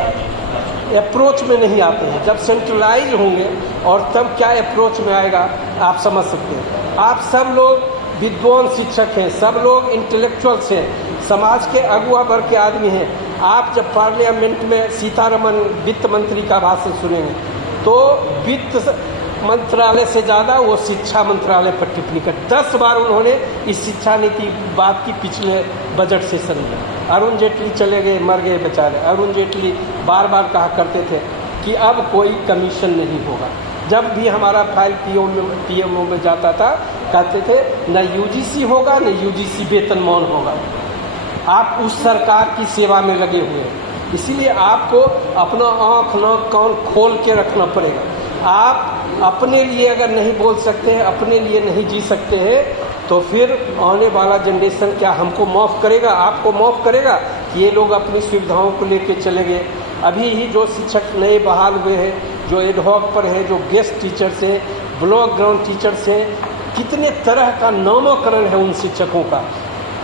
अप्रोच में नहीं आते हैं। जब सेंट्रलाइज होंगे और तब क्या अप्रोच में आएगा आप समझ सकते हैं। आप सब लोग विद्वान शिक्षक हैं, सब लोग इंटेलेक्चुअल्स हैं, समाज के अगुआ वर्ग के आदमी हैं। आप जब पार्लियामेंट में सीतारमन वित्त मंत्री का भाषण सुनेंगे तो वित्त मंत्रालय से ज़्यादा वो शिक्षा मंत्रालय पर टिप्पणी कर 10 बार उन्होंने इस शिक्षा नीति बात की पिछले बजट सेशन में। अरुण जेटली चले गए, मर गए बेचारे। अरुण जेटली बार बार कहा करते थे कि अब कोई कमीशन नहीं होगा। जब भी हमारा फाइल पीएमओ में जाता था, कहते थे न यूजीसी होगा न यूजीसी वेतनमान होगा। आप उस सरकार की सेवा में लगे हुए हैं, इसीलिए आपको अपना आँख नाक कान खोल के रखना पड़ेगा। आप अपने लिए अगर नहीं बोल सकते हैं, अपने लिए नहीं जी सकते हैं, तो फिर आने वाला जनरेशन क्या हमको माफ़ करेगा, आपको माफ़ करेगा कि ये लोग अपनी सुविधाओं को लेके चले गए। अभी ही जो शिक्षक नए बहाल हुए हैं, जो एडहॉक पर हैं, जो गेस्ट टीचर्स हैं, ब्लॉक ग्राउंड टीचर्स हैं, कितने तरह का नामकरण है उन शिक्षकों का।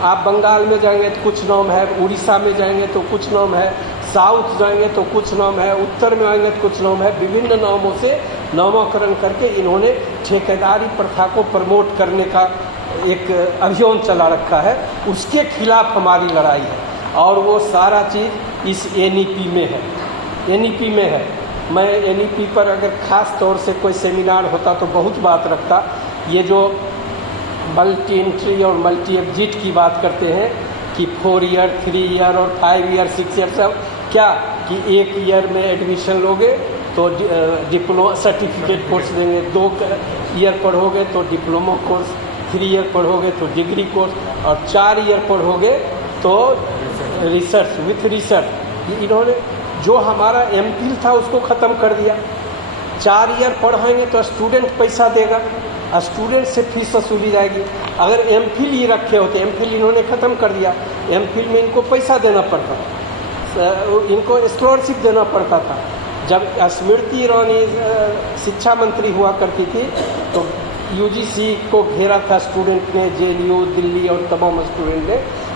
आप बंगाल में जाएंगे तो कुछ नाम है, उड़ीसा में जाएंगे तो कुछ नाम है, साउथ जाएंगे तो कुछ नाम है, उत्तर में आएंगे तो कुछ नाम है। विभिन्न नामों से नामकरण करके इन्होंने ठेकेदारी प्रथा को प्रमोट करने का एक अभियान चला रखा है। उसके खिलाफ हमारी लड़ाई है और वो सारा चीज़ इस एनईपी में है, एनईपी में है। मैं एनईपी पर अगर ख़ास तौर से कोई सेमिनार होता तो बहुत बात रखता। ये जो मल्टी एंट्री और मल्टी एग्जिट की बात करते हैं कि 4 ईयर, 3 ईयर और 5 ईयर, 6 ईयर, सब क्या कि 1 ईयर में एडमिशन लोगे तो डिप्लोमा सर्टिफिकेट कोर्स देंगे, 2 ईयर पढ़ोगे तो डिप्लोमा कोर्स, 3 ईयर पढ़ोगे तो डिग्री कोर्स और 4 ईयर पढ़ोगे तो रिसर्च विथ रिसर्च। इन्होंने जो हमारा एमफिल था उसको ख़त्म कर दिया। 4 ईयर पढ़ाएंगे तो स्टूडेंट पैसा देगा, स्टूडेंट से फीस वसूली जाएगी। अगर एमफिल ही रखे होते, एमफिल इन्होंने ख़त्म कर दिया। एमफिल में इनको पैसा देना पड़ता था, इनको स्कॉलरशिप देना पड़ता था। जब स्मृति ईरानी शिक्षा मंत्री हुआ करती थी तो यूजीसी को घेरा था स्टूडेंट ने, जेएनयू दिल्ली और तमाम स्टूडेंट ने।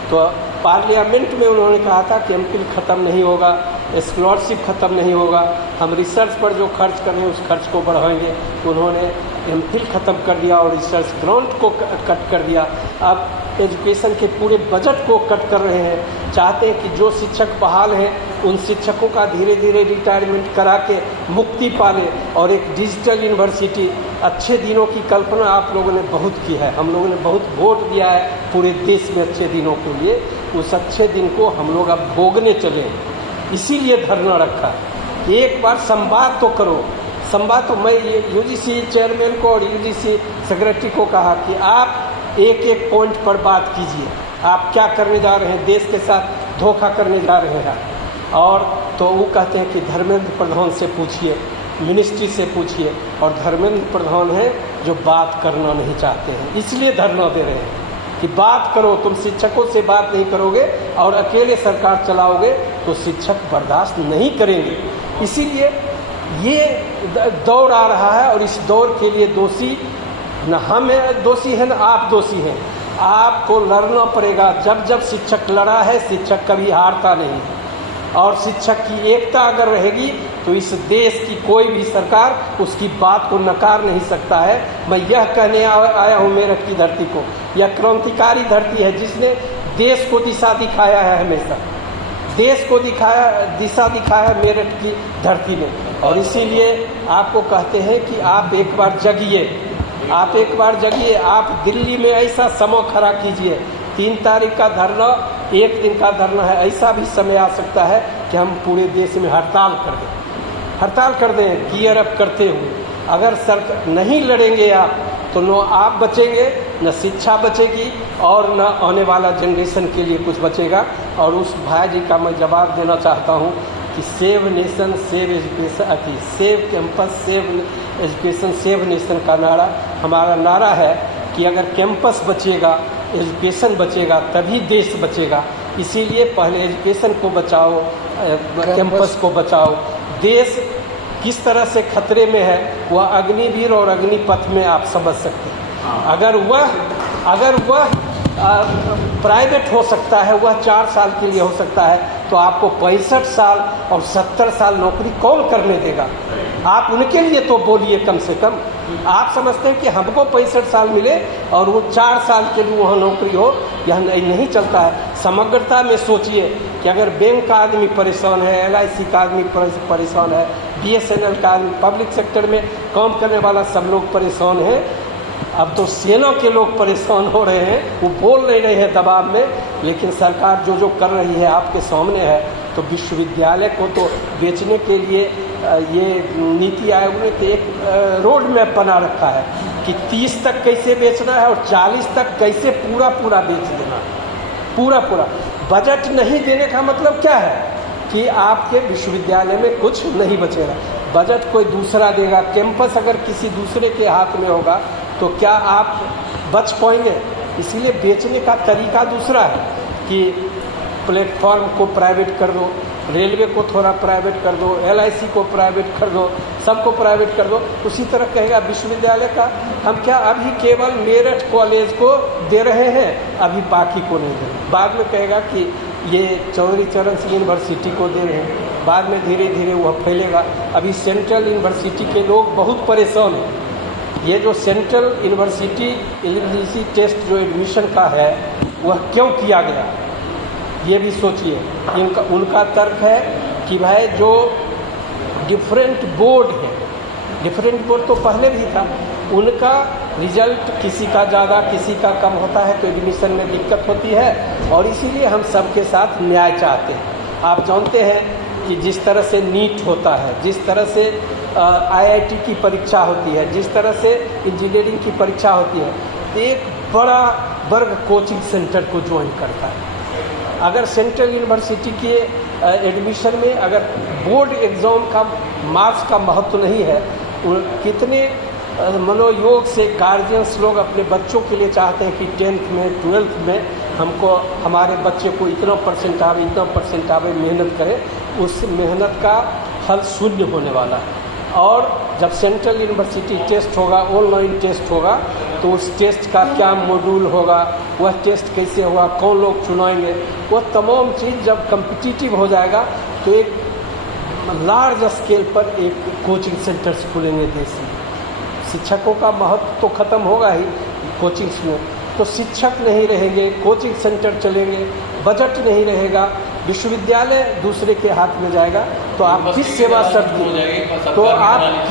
तो पार्लियामेंट में उन्होंने कहा था कि एमफिल ख़त्म नहीं होगा, स्कॉलरशिप ख़त्म नहीं होगा, हम रिसर्च पर जो खर्च कर रहे हैं उस खर्च को बढ़ाएंगे। उन्होंने एमफिल ख़त्म कर दिया और रिसर्च ग्रांट को कट कर दिया। अब एजुकेशन के पूरे बजट को कट कर रहे हैं। चाहते हैं कि जो शिक्षक बहाल हैं उन शिक्षकों का धीरे धीरे रिटायरमेंट करा के मुक्ति पाले और एक डिजिटल यूनिवर्सिटी। अच्छे दिनों की कल्पना आप लोगों ने बहुत की है, हम लोगों ने बहुत वोट दिया है पूरे देश में अच्छे दिनों के लिए। उस अच्छे दिन को हम लोग अब भोगने चले, इसीलिए धरना रखा। एक बार संवाद तो करो। संवाद तो मैं यूजीसी चेयरमैन को और यूजीसी सेक्रेटरी को कहा कि आप एक एक पॉइंट पर बात कीजिए, आप क्या करने जा रहे हैं, देश के साथ धोखा करने जा रहे हैं। और तो वो कहते हैं कि धर्मेंद्र प्रधान से पूछिए, मिनिस्ट्री से पूछिए, और धर्मेंद्र प्रधान है जो बात करना नहीं चाहते हैं, इसलिए धरना दे रहे हैं कि बात करो। तुम शिक्षकों से बात नहीं करोगे और अकेले सरकार चलाओगे तो शिक्षक बर्दाश्त नहीं करेंगे। इसीलिए ये दौर आ रहा है और इस दौर के लिए दोषी न हम दोषी हैं न आप दोषी हैं। आपको लड़ना पड़ेगा। जब जब शिक्षक लड़ा है, शिक्षक कभी हारता नहीं। और शिक्षक की एकता अगर रहेगी तो इस देश की कोई भी सरकार उसकी बात को नकार नहीं सकता है। मैं यह कहने आया हूँ मेरठ की धरती को, यह क्रांतिकारी धरती है जिसने देश को दिशा दिखाया है, हमेशा देश को दिशा दिखाया है मेरठ की धरती ने। और इसीलिए आपको कहते हैं कि आप एक बार जगिए, आप एक बार जगिए। आप दिल्ली में ऐसा समय खड़ा कीजिए, 3 तारीख का धरना, 1 दिन का धरना है, ऐसा भी समय आ सकता है कि हम पूरे देश में हड़ताल कर दें गियर अप करते हुए। अगर सरकार नहीं लड़ेंगे आप तो न आप बचेंगे, न शिक्षा बचेगी और न आने वाला जनरेशन के लिए कुछ बचेगा। और उस भाई जी का मैं जवाब देना चाहता हूँ कि save nation save education, save campus save education save nation का नारा हमारा नारा है कि अगर कैंपस बचेगा, एजुकेशन बचेगा, तभी देश बचेगा। इसीलिए पहले एजुकेशन को बचाओ, कैंपस को बचाओ। देश किस तरह से खतरे में है वह अग्निवीर और अग्निपथ में आप समझ सकते हैं। अगर वह प्राइवेट हो सकता है, वह 4 साल के लिए हो सकता है, तो आपको 65 साल और 70 साल नौकरी कौन करने देगा? आप उनके लिए तो बोलिए कम से कम। आप समझते हैं कि हमको 65 साल मिले और वो 4 साल के लिए वहाँ नौकरी हो, यह नहीं चलता है। समग्रता में सोचिए कि अगर बैंक का आदमी परेशान है, LIC का आदमी परेशान है, BSNL का आदमी, पब्लिक सेक्टर में काम करने वाला सब लोग परेशान हैं। अब तो सेना के लोग परेशान हो रहे हैं, वो बोल नहीं रहे हैं दबाव में, लेकिन सरकार जो कर रही है आपके सामने है। तो विश्वविद्यालय को तो बेचने के लिए ये नीति आयोग ने तो एक रोड मैप बना रखा है कि 30 तक कैसे बेचना है और 40 तक कैसे पूरा बेच देना, पूरा। बजट नहीं देने का मतलब क्या है कि आपके विश्वविद्यालय में कुछ नहीं बचेगा, बजट कोई दूसरा देगा। कैंपस अगर किसी दूसरे के हाथ में होगा तो क्या आप बच पाएंगे? इसीलिए बेचने का तरीका दूसरा है कि प्लेटफॉर्म को प्राइवेट कर दो, रेलवे को थोड़ा प्राइवेट कर दो, LIC को प्राइवेट कर दो, सबको प्राइवेट कर दो। उसी तरह कहेगा विश्वविद्यालय का हम क्या अभी केवल मेरठ कॉलेज को दे रहे हैं, अभी बाकी को नहीं दे रहे। बाद में कहेगा कि ये चौधरी चरण सिंह यूनिवर्सिटी को दे रहे हैं, बाद में धीरे धीरे वह फैलेगा। अभी सेंट्रल यूनिवर्सिटी के लोग बहुत परेशान हैं। ये जो सेंट्रल यूनिवर्सिटी एलिजिबिलिटी टेस्ट जो एडमिशन का है वह क्यों किया गया, ये भी सोचिए। उनका तर्क है कि भाई जो डिफरेंट बोर्ड है, डिफरेंट बोर्ड तो पहले भी था, उनका रिजल्ट किसी का ज़्यादा किसी का कम होता है तो एडमिशन में दिक्कत होती है, और इसीलिए हम सबके साथ न्याय चाहते हैं। आप जानते हैं कि जिस तरह से नीट होता है, जिस तरह से IIT की परीक्षा होती है, जिस तरह से इंजीनियरिंग की परीक्षा होती है, एक बड़ा वर्ग कोचिंग सेंटर को ज्वाइन करता है। अगर सेंट्रल यूनिवर्सिटी के एडमिशन में अगर बोर्ड एग्ज़ाम का मार्क्स का महत्व नहीं है, कितने मनोयोग से गार्जियंस लोग अपने बच्चों के लिए चाहते हैं कि 10th में 12th में हमको हमारे बच्चे को इतना परसेंट आवे, मेहनत करें। उस मेहनत का फल शून्य होने वाला है। और जब सेंट्रल यूनिवर्सिटी टेस्ट होगा, ऑनलाइन टेस्ट होगा, तो उस टेस्ट का क्या मॉड्यूल होगा, वह टेस्ट कैसे होगा, कौन लोग चुनाएंगे, वह तमाम चीज़ जब कम्पिटिटिव हो जाएगा तो एक लार्ज स्केल पर एक कोचिंग सेंटर्स खुलेंगे देश में। शिक्षकों का महत्व तो ख़त्म होगा ही कोचिंग्स में, तो शिक्षक नहीं रहेंगे, कोचिंग सेंटर चलेंगे, बजट नहीं रहेगा, विश्वविद्यालय दूसरे के हाथ में जाएगा तो आप किस सेवा शब्द की, तो आप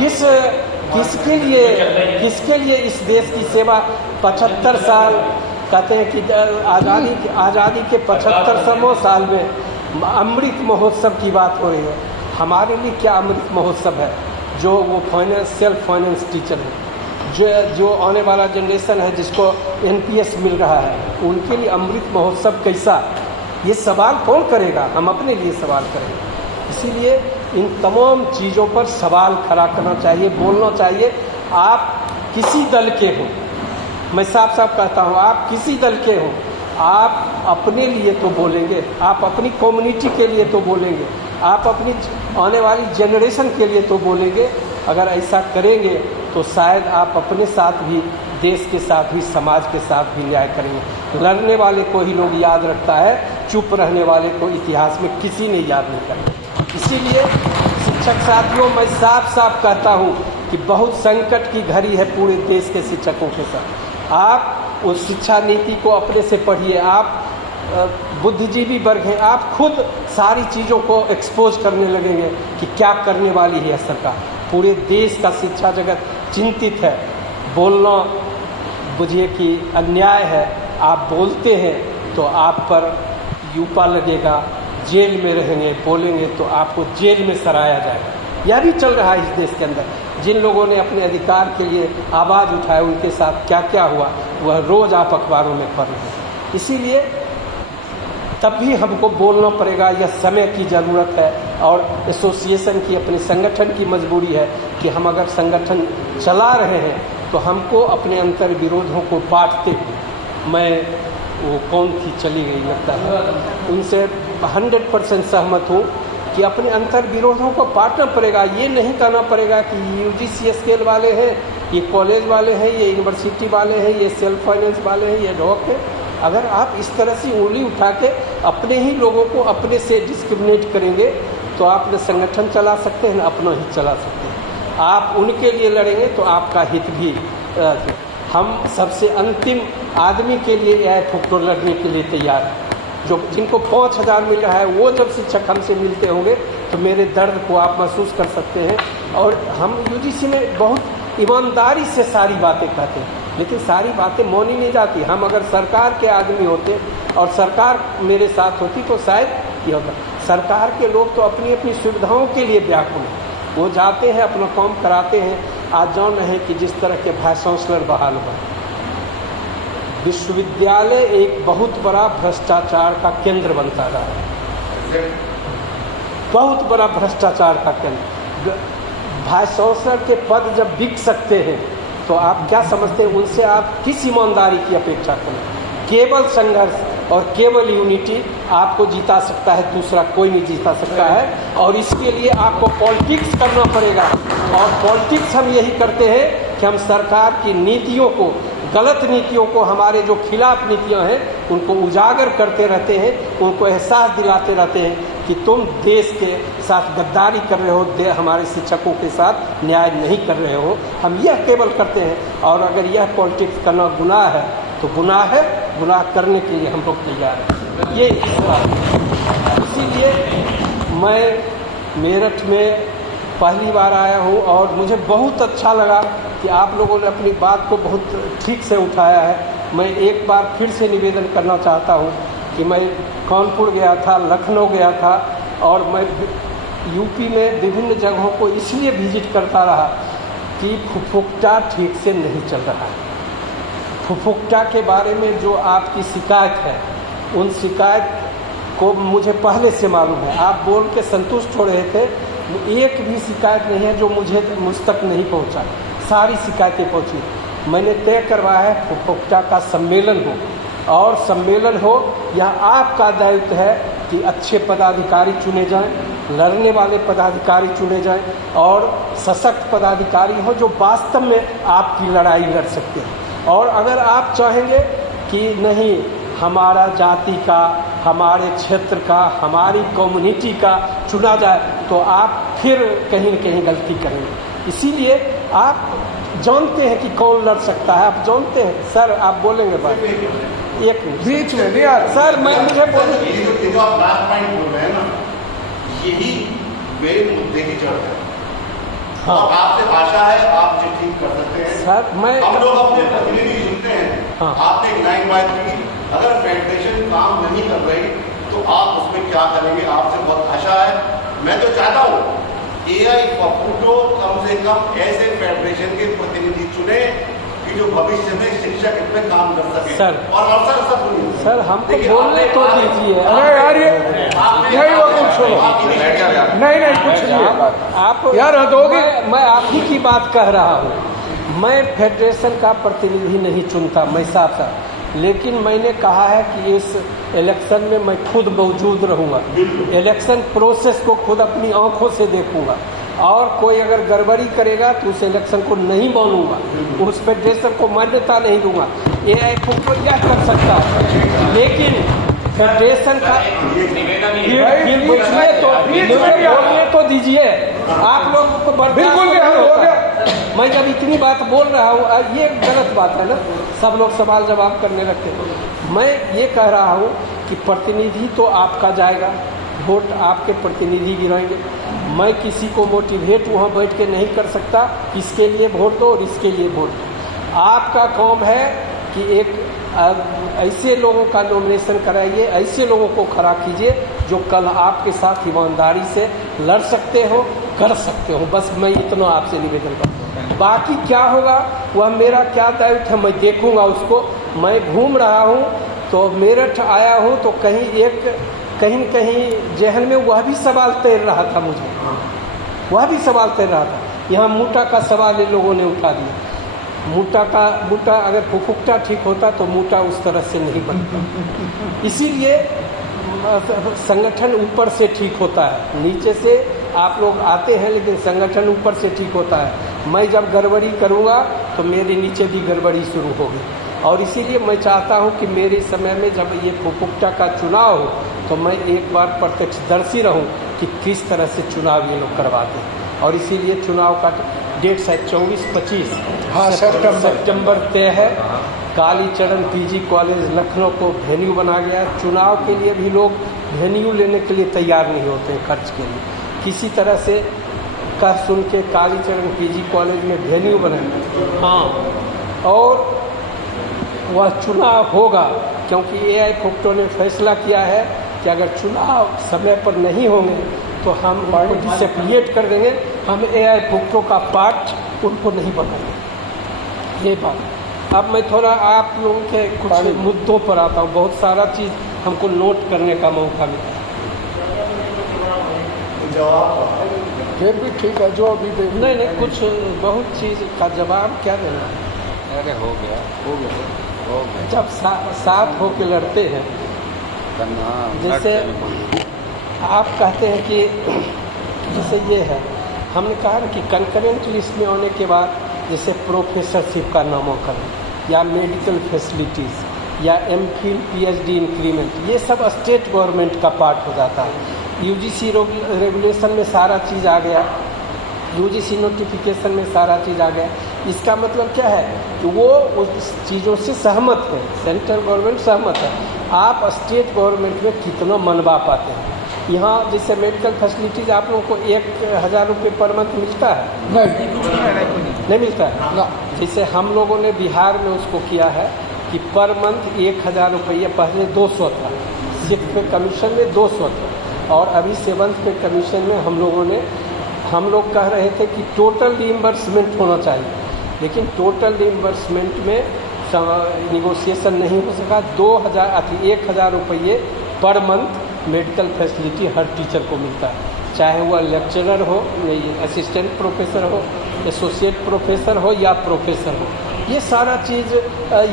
किसके लिए इस देश की सेवा 75 साल कहते हैं कि आज़ादी के 75वें साल में अमृत महोत्सव की बात हो रही है। हमारे लिए क्या अमृत महोत्सव है? जो वो सेल्फ फाइनेंस टीचर है, जो आने वाला जनरेशन है जिसको NPS मिल रहा है, उनके लिए अमृत महोत्सव कैसा? ये सवाल कौन करेगा? हम अपने लिए सवाल करेंगे। इसीलिए इन तमाम चीज़ों पर सवाल खड़ा करना चाहिए, बोलना चाहिए। आप किसी दल के हो, मैं साफ साफ कहता हूँ, आप किसी दल के हो, आप अपने लिए तो बोलेंगे, आप अपनी कम्युनिटी के लिए तो बोलेंगे, आप अपनी आने वाली जनरेशन के लिए तो बोलेंगे। अगर ऐसा करेंगे तो शायद आप अपने साथ भी, देश के साथ भी, समाज के साथ भी न्याय करेंगे। लड़ने वाले को ही लोग याद रखता है, चुप रहने वाले को इतिहास में किसी ने याद नहीं करना। इसीलिए शिक्षक साथियों, मैं साफ साफ कहता हूँ कि बहुत संकट की घड़ी है पूरे देश के शिक्षकों के साथ। आप उस शिक्षा नीति को अपने से पढ़िए, आप बुद्धिजीवी वर्ग हैं, आप खुद सारी चीज़ों को एक्सपोज करने लगेंगे कि क्या करने वाली है सरकार। पूरे देश का शिक्षा जगत चिंतित है। बोलना बुझिए कि अन्याय है, आप बोलते हैं तो आप पर यूपा लगेगा, जेल में रहेंगे, बोलेंगे तो आपको जेल में सराया जाएगा। यह भी चल रहा है इस देश के अंदर। जिन लोगों ने अपने अधिकार के लिए आवाज़ उठाए, उनके साथ क्या क्या हुआ वह रोज़ आप अखबारों में पढ़ रहे हैं। इसीलिए तभी हमको बोलना पड़ेगा, यह समय की ज़रूरत है और एसोसिएशन की, अपने संगठन की मजबूरी है कि हम अगर संगठन चला रहे हैं तो हमको अपने अंतर विरोधों को बांटते हुए, मैं वो कौन थी चली गई लगता है, उनसे 100% सहमत हूँ कि अपने अंतर विरोधों को बांटना पड़ेगा। ये नहीं कहना पड़ेगा कि UGC स्केल वाले हैं, ये कॉलेज वाले हैं, ये यूनिवर्सिटी वाले हैं, ये सेल्फ फाइनेंस वाले हैं, ये डॉक है। अगर आप इस तरह से उंगली उठा के अपने ही लोगों को अपने से डिस्क्रिमिनेट करेंगे तो आप न संगठन चला सकते हैं, न अपना ही चला सकते हैं। आप उनके लिए लड़ेंगे तो आपका हित भी। हम सबसे अंतिम आदमी के लिए यह ठोकर लड़ने के लिए तैयार हैं। जो जिनको 5000 मिल रहा है, वो जब शिक्षक हमसे मिलते होंगे तो मेरे दर्द को आप महसूस कर सकते हैं। और हम UGC में बहुत ईमानदारी से सारी बातें कहते हैं, लेकिन सारी बातें मानी नहीं जाती। हम अगर सरकार के आदमी होते और सरकार मेरे साथ होती तो शायद ये होता। सरकार के लोग तो अपनी अपनी सुविधाओं के लिए व्याकुल हैं, वो जाते हैं, अपना काम कराते हैं। आज जान रहे हैं कि जिस तरह के वाइस चांसलर बहाल हुआ, विश्वविद्यालय एक बहुत बड़ा भ्रष्टाचार का केंद्र बनता रहा है, बहुत बड़ा भ्रष्टाचार का केंद्र। वाइस चांसलर के पद जब बिक सकते हैं तो आप क्या समझते हैं, उनसे आप किस ईमानदारी की अपेक्षा करें? केवल संघर्ष और केवल यूनिटी आपको जीता सकता है, दूसरा कोई नहीं जीता सकता है। और इसके लिए आपको पॉलिटिक्स करना पड़ेगा। और पॉलिटिक्स हम यही करते हैं कि हम सरकार की नीतियों को, गलत नीतियों को, हमारे जो खिलाफ नीतियां हैं उनको उजागर करते रहते हैं, उनको एहसास दिलाते रहते हैं कि तुम देश के साथ गद्दारी कर रहे हो, हमारे शिक्षकों के साथ न्याय नहीं कर रहे हो। हम यह केवल करते हैं। और अगर यह पॉलिटिक्स करना गुनाह है तो गुनाह है, गुनाह करने के लिए हम लोग तैयार हैं। ये इस बात। इसीलिए मैं मेरठ में पहली बार आया हूँ और मुझे बहुत अच्छा लगा कि आप लोगों ने अपनी बात को बहुत ठीक से उठाया है। मैं एक बार फिर से निवेदन करना चाहता हूँ कि मैं कानपुर गया था, लखनऊ गया था और मैं यूपी में विभिन्न जगहों को इसलिए विजिट करता रहा कि फुफुकटा ठीक से नहीं चल रहा है। फुफुकटा के बारे में जो आपकी शिकायत है, उन शिकायत को मुझे पहले से मालूम है। आप बोल के संतुष्ट हो रहे थे, एक भी शिकायत नहीं है जो मुझ तक नहीं पहुंचा, सारी शिकायतें पहुंची। मैंने तय करवाया है फुफुकटा का सम्मेलन हो, और सम्मेलन हो, यह आपका दायित्व है कि अच्छे पदाधिकारी चुने जाएं, लड़ने वाले पदाधिकारी चुने जाएं और सशक्त पदाधिकारी हो जो वास्तव में आपकी लड़ाई लड़ सकते हैं। और अगर आप चाहेंगे कि नहीं, हमारा जाति का, हमारे क्षेत्र का, हमारी कम्युनिटी का चुना जाए, तो आप फिर कहीं न कहीं गलती करेंगे। इसीलिए आप जानते हैं कि कौन लड़ सकता है, आप जानते हैं। सर आप बोलेंगे बात। एक मिनट बीच में नहीं आ रहा। सर, मैं मुझे बोल ये जो आप लास्ट पॉइंट बोल रहे हैं ना, यही मेरे मुद्दे की जड़ है। हाँ। और आपसे आशा है आप जो ठीक कर सकते हैं। सर, मैं हम लोग अपने प्रतिनिधि चुनते हैं। हाँ। आपने एक लाइन बात की, अगर फेडरेशन काम नहीं कर रही तो आप उसमें क्या करेंगे, आपसे बहुत आशा है। मैं तो चाहता हूँ AI पप्पू कम से कम ऐसे फेडरेशन के प्रतिनिधि चुने कि जो भविष्य में शिक्षक इसमें काम कर सके। सर। और अवसर सुनिए सर, हमको देखिए, बोलने तो आपने- दीजिए। अरे यार ये नहीं वो कुछ सुनो। नहीं नहीं कुछ नहीं है बात। आप यार हद होगी। मैं आप ही की बात कह रहा हूँ। मैं फेडरेशन का प्रतिनिधि नहीं चुनता, मैं साफ साफ, लेकिन मैंने कहा है कि इस इलेक्शन में मैं खुद मौजूद रहूँगा, इलेक्शन प्रोसेस को खुद अपनी आंखों से देखूँगा, और कोई अगर गड़बड़ी करेगा तो उस इलेक्शन को नहीं मानूंगा, उस फेडरेशन को मान्यता नहीं दूंगा। AI को यह कर सकता है, लेकिन फेडरेशन का बोलने तो दीजिए। आप लोगों को बर्दाश्त बिल्कुल नहीं हो होता। गया। मैं जब इतनी बात बोल रहा हूँ, ये गलत बात है ना, सब लोग सवाल जवाब करने लगते हैं। मैं ये कह रहा हूँ कि प्रतिनिधि तो आपका जाएगा, वोट आपके प्रतिनिधि गिराएंगे। मैं किसी को मोटिवेट वहाँ बैठ के नहीं कर सकता, इसके लिए वोट दो और इसके लिए वोट दो। आपका काम है कि एक ऐसे लोगों का नॉमिनेशन कराइए, ऐसे लोगों को खड़ा कीजिए जो कल आपके साथ ईमानदारी से लड़ सकते हो, कर सकते हो। बस मैं इतना आपसे निवेदन करता हूँ। बाकी क्या होगा वह मेरा क्या दायित्व है, मैं देखूँगा उसको। मैं घूम रहा हूँ तो मेरठ आया हूँ तो कहीं न कहीं जहन में वह भी सवाल तैर रहा था, मुझे वह भी सवाल तैर रहा था। यहाँ मूटा का सवाल इन लोगों ने उठा दिया। मूटा अगर फुफुकटा ठीक होता तो मूटा उस तरह से नहीं बनता। इसीलिए संगठन ऊपर से ठीक होता है, नीचे से आप लोग आते हैं, लेकिन संगठन ऊपर से ठीक होता है। मैं जब गड़बड़ी करूँगा तो मेरे नीचे भी गड़बड़ी शुरू होगी, और इसीलिए मैं चाहता हूं कि मेरे समय में जब ये फुफुकटा का चुनाव हो तो मैं एक बार प्रत्यक्षदर्शी रहूं कि किस तरह से चुनाव ये लोग करवाते हैं। और इसीलिए चुनाव का डेट शायद 24-25 हाँ, सितंबर तय है। कालीचरण PG कॉलेज लखनऊ को वेन्यू बना गया है। चुनाव के लिए भी लोग वेन्यू लेने के लिए तैयार नहीं होते हैं खर्च के लिए। किसी तरह से कह सुन के कालीचरण PG कॉलेज में वेन्यू बनाया, हाँ, और वह चुनाव होगा, क्योंकि AI फुक्टो ने फैसला किया है कि अगर चुनाव समय पर नहीं होंगे तो हम उनको डिसएफिलिएट कर देंगे, हम AI फुक्टो का पार्ट उनको नहीं बनाएंगे। ये बात। अब मैं थोड़ा आप लोगों के कुछ मुद्दों पर आता हूँ। बहुत सारा चीज़ हमको नोट करने का मौका मिला। फिर भी ठीक है जो अभी देख नहीं कुछ बहुत चीज़ का जवाब क्या देना है। अरे हो गया जब साथ होकर लड़ते हैं, जैसे आप कहते हैं कि जैसे ये है, हमने कहा कि कंकरेंट लिस्ट में होने के बाद जैसे प्रोफेसरशिप का नामांकन या मेडिकल फैसिलिटीज़ या MPhil PhD इंक्रीमेंट, ये सब स्टेट गवर्नमेंट का पार्ट हो जाता है। UGC रेगुलेशन में सारा चीज़ आ गया, UGC नोटिफिकेशन में सारा चीज़ आ गया। इसका मतलब क्या है कि वो उस चीज़ों से सहमत है, सेंट्रल गवर्नमेंट सहमत है। आप स्टेट गवर्नमेंट में कितना मनवा पाते हैं। यहाँ जैसे मेडिकल फैसिलिटीज़ आप लोगों को 1000 रुपये पर मंथ मिलता है? नहीं मिलता है ना। जैसे हम लोगों ने बिहार में उसको किया है कि पर मंथ 1000 रुपये, पहले 200 था, 6th पे कमीशन में 200 था, और अभी 7th पे कमीशन में हम लोग कह रहे थे कि टोटल रीइंबर्समेंट होना चाहिए, लेकिन टोटल रीइंबर्समेंट में निगोशिएशन नहीं हो सका। 1000 रुपये पर मंथ मेडिकल फैसिलिटी हर टीचर को मिलता है, चाहे वह लेक्चरर हो, असिस्टेंट प्रोफेसर हो, एसोसिएट प्रोफेसर हो या प्रोफेसर हो। ये सारा चीज़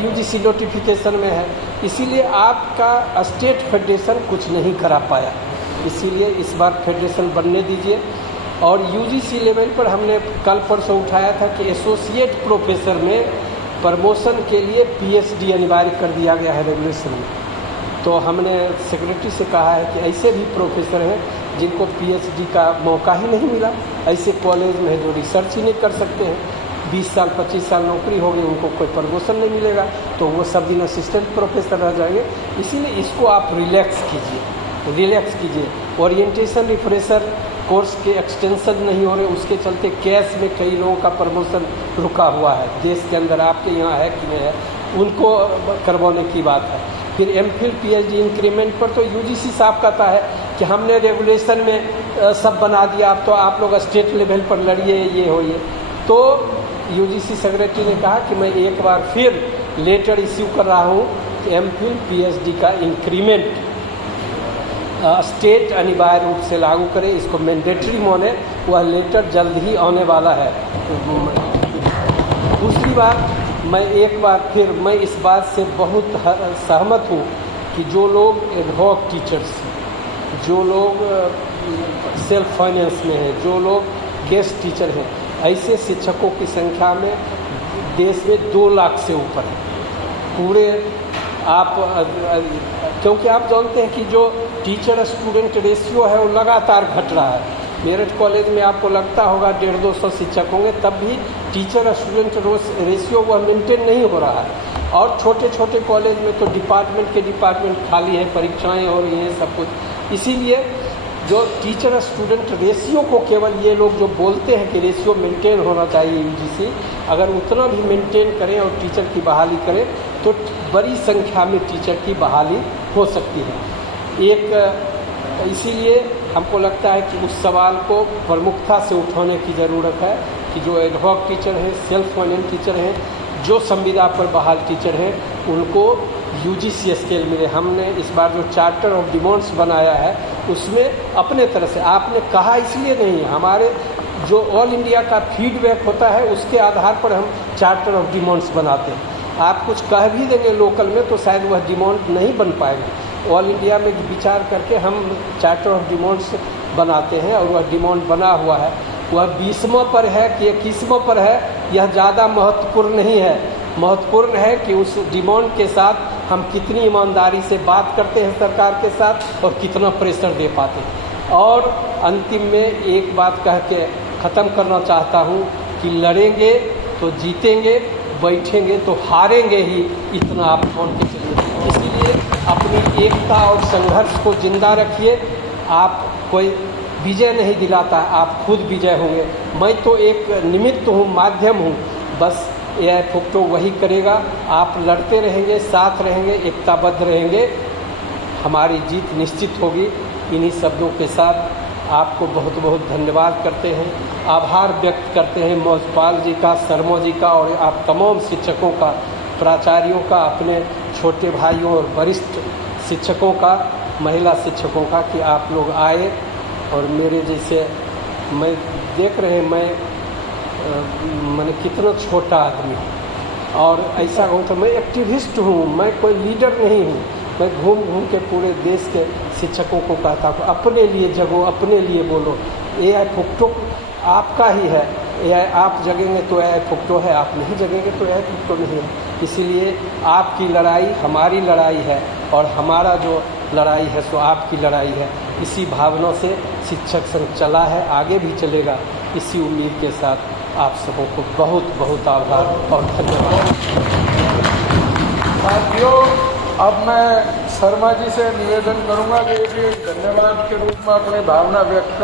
UGC नोटिफिकेशन में है। इसीलिए आपका स्टेट फेडरेशन कुछ नहीं करा पाया, इसीलिए इस बार फेडरेशन बनने दीजिए। और UGC लेवल पर हमने कल परसों उठाया था कि एसोसिएट प्रोफेसर में प्रमोशन के लिए PhD अनिवार्य कर दिया गया है रेगुलेशन में। तो हमने सेक्रेटरी से कहा है कि ऐसे भी प्रोफेसर हैं जिनको PhD का मौका ही नहीं मिला, ऐसे कॉलेज में जो रिसर्च ही नहीं कर सकते हैं, 20 साल 25 साल नौकरी होगी, उनको कोई प्रमोशन नहीं मिलेगा, तो वो सब दिन असिस्टेंट प्रोफेसर रह जाएंगे। इसीलिए इसको आप रिलैक्स कीजिए। ओरिएंटेशन रिफ्रेशर कोर्स के एक्सटेंशन नहीं हो रहे, उसके चलते कैश में कई लोगों का प्रमोशन रुका हुआ है, देश के अंदर आपके यहाँ है कि नहीं है, उनको करवाने की बात है। फिर एमफिल पीएचडी इंक्रीमेंट पर तो यूजीसी साफ कहता है कि हमने रेगुलेशन में सब बना दिया, अब तो आप लोग स्टेट लेवल पर लड़िए, ये होइए। तो यूजीसी सेक्रेटरी ने कहा कि मैं एक बार फिर लेटर इश्यू कर रहा हूँ कि एमफिल पीएचडी का इंक्रीमेंट स्टेट अनिवार्य रूप से लागू करे, इसको मैंडेटरी माने। वह लेटर जल्द ही आने वाला है। दूसरी बात, मैं एक बार फिर मैं इस बात से बहुत सहमत हूँ कि जो लोग एडहॉक टीचर्स, जो लोग सेल्फ फाइनेंस में हैं, जो लोग गेस्ट टीचर हैं, ऐसे शिक्षकों की संख्या में देश में 2 लाख से ऊपर है पूरे। आप क्योंकि आप जानते हैं कि जो टीचर स्टूडेंट रेशियो है वो लगातार घट रहा है। मेरठ कॉलेज में आपको लगता होगा 150-200 शिक्षक होंगे, तब भी टीचर स्टूडेंट रेशियो वह मेंटेन नहीं हो रहा है। और छोटे छोटे कॉलेज में तो डिपार्टमेंट खाली है, परीक्षाएं हो रही हैं, सब कुछ। इसीलिए जो टीचर स्टूडेंट रेशियो को केवल ये लोग जो बोलते हैं कि रेशियो मेंटेन होना चाहिए यूजीसी, अगर उतना भी मेंटेन करें और टीचर की बहाली करें तो बड़ी संख्या में टीचर की बहाली हो सकती है। इसीलिए हमको लगता है कि उस सवाल को प्रमुखता से उठाने की ज़रूरत है कि जो एडहॉक टीचर हैं, सेल्फ फाइनेंस टीचर हैं, जो संविदा पर बहाल टीचर हैं, उनको यूजीसी स्केल मिले। हमने इस बार जो चार्टर ऑफ डिमांड्स बनाया है उसमें अपने तरह से, आपने कहा इसलिए नहीं, हमारे जो ऑल इंडिया का फीडबैक होता है उसके आधार पर हम चार्टर ऑफ डिमांड्स बनाते हैं। आप कुछ कह भी देंगे लोकल में तो शायद वह डिमांड नहीं बन पाएगा। ऑल इंडिया में विचार करके हम चार्टर ऑफ डिमांड्स बनाते हैं और वह डिमांड बना हुआ है। वह 20वां पर है कि 21वां पर है, यह ज़्यादा महत्वपूर्ण नहीं है। महत्वपूर्ण है कि उस डिमांड के साथ हम कितनी ईमानदारी से बात करते हैं सरकार के साथ और कितना प्रेशर दे पाते हैं। और अंतिम में एक बात कह के ख़त्म करना चाहता हूँ कि लड़ेंगे तो जीतेंगे, बैठेंगे तो हारेंगे ही, इतना आप मान के चलिए। इसीलिए अपनी एकता और संघर्ष को जिंदा रखिए। आप कोई विजय नहीं दिलाता, आप खुद विजय होंगे। मैं तो एक निमित्त हूँ, माध्यम हूँ, बस एआई फुक्टो वही करेगा। आप लड़ते रहेंगे, साथ रहेंगे, एकताबद्ध रहेंगे, हमारी जीत निश्चित होगी। इन्हीं शब्दों के साथ आपको बहुत बहुत धन्यवाद करते हैं, आभार व्यक्त करते हैं मौजपाल जी का, शर्मा जी का और आप तमाम शिक्षकों का, प्राचार्यों का, अपने छोटे भाइयों और वरिष्ठ शिक्षकों का, महिला शिक्षकों का कि आप लोग आए। और मेरे जैसे मैं देख रहे हैं, मैंने कितना छोटा आदमी हूँ और ऐसा कहूँ तो मैं एक्टिविस्ट हूँ, मैं कोई लीडर नहीं हूँ। मैं घूम घूम के पूरे देश के शिक्षकों को कहता हूँ अपने लिए जगो, अपने लिए बोलो। एआई फुक्टो आपका ही है, एआई आप जगेंगे तो एआई फुक्टो है, आप नहीं जगेंगे तो एआई फुक्टो नहीं है। इसीलिए आपकी लड़ाई हमारी लड़ाई है और हमारा जो लड़ाई है सो आपकी लड़ाई है। इसी भावना से शिक्षक संघ चला है, आगे भी चलेगा। इसी उम्मीद के साथ आप सबों को बहुत बहुत आभार और धन्यवाद। साथियों, अब मैं शर्मा जी से निवेदन करूंगा कि एक धन्यवाद के रूप में अपनी भावना व्यक्त कर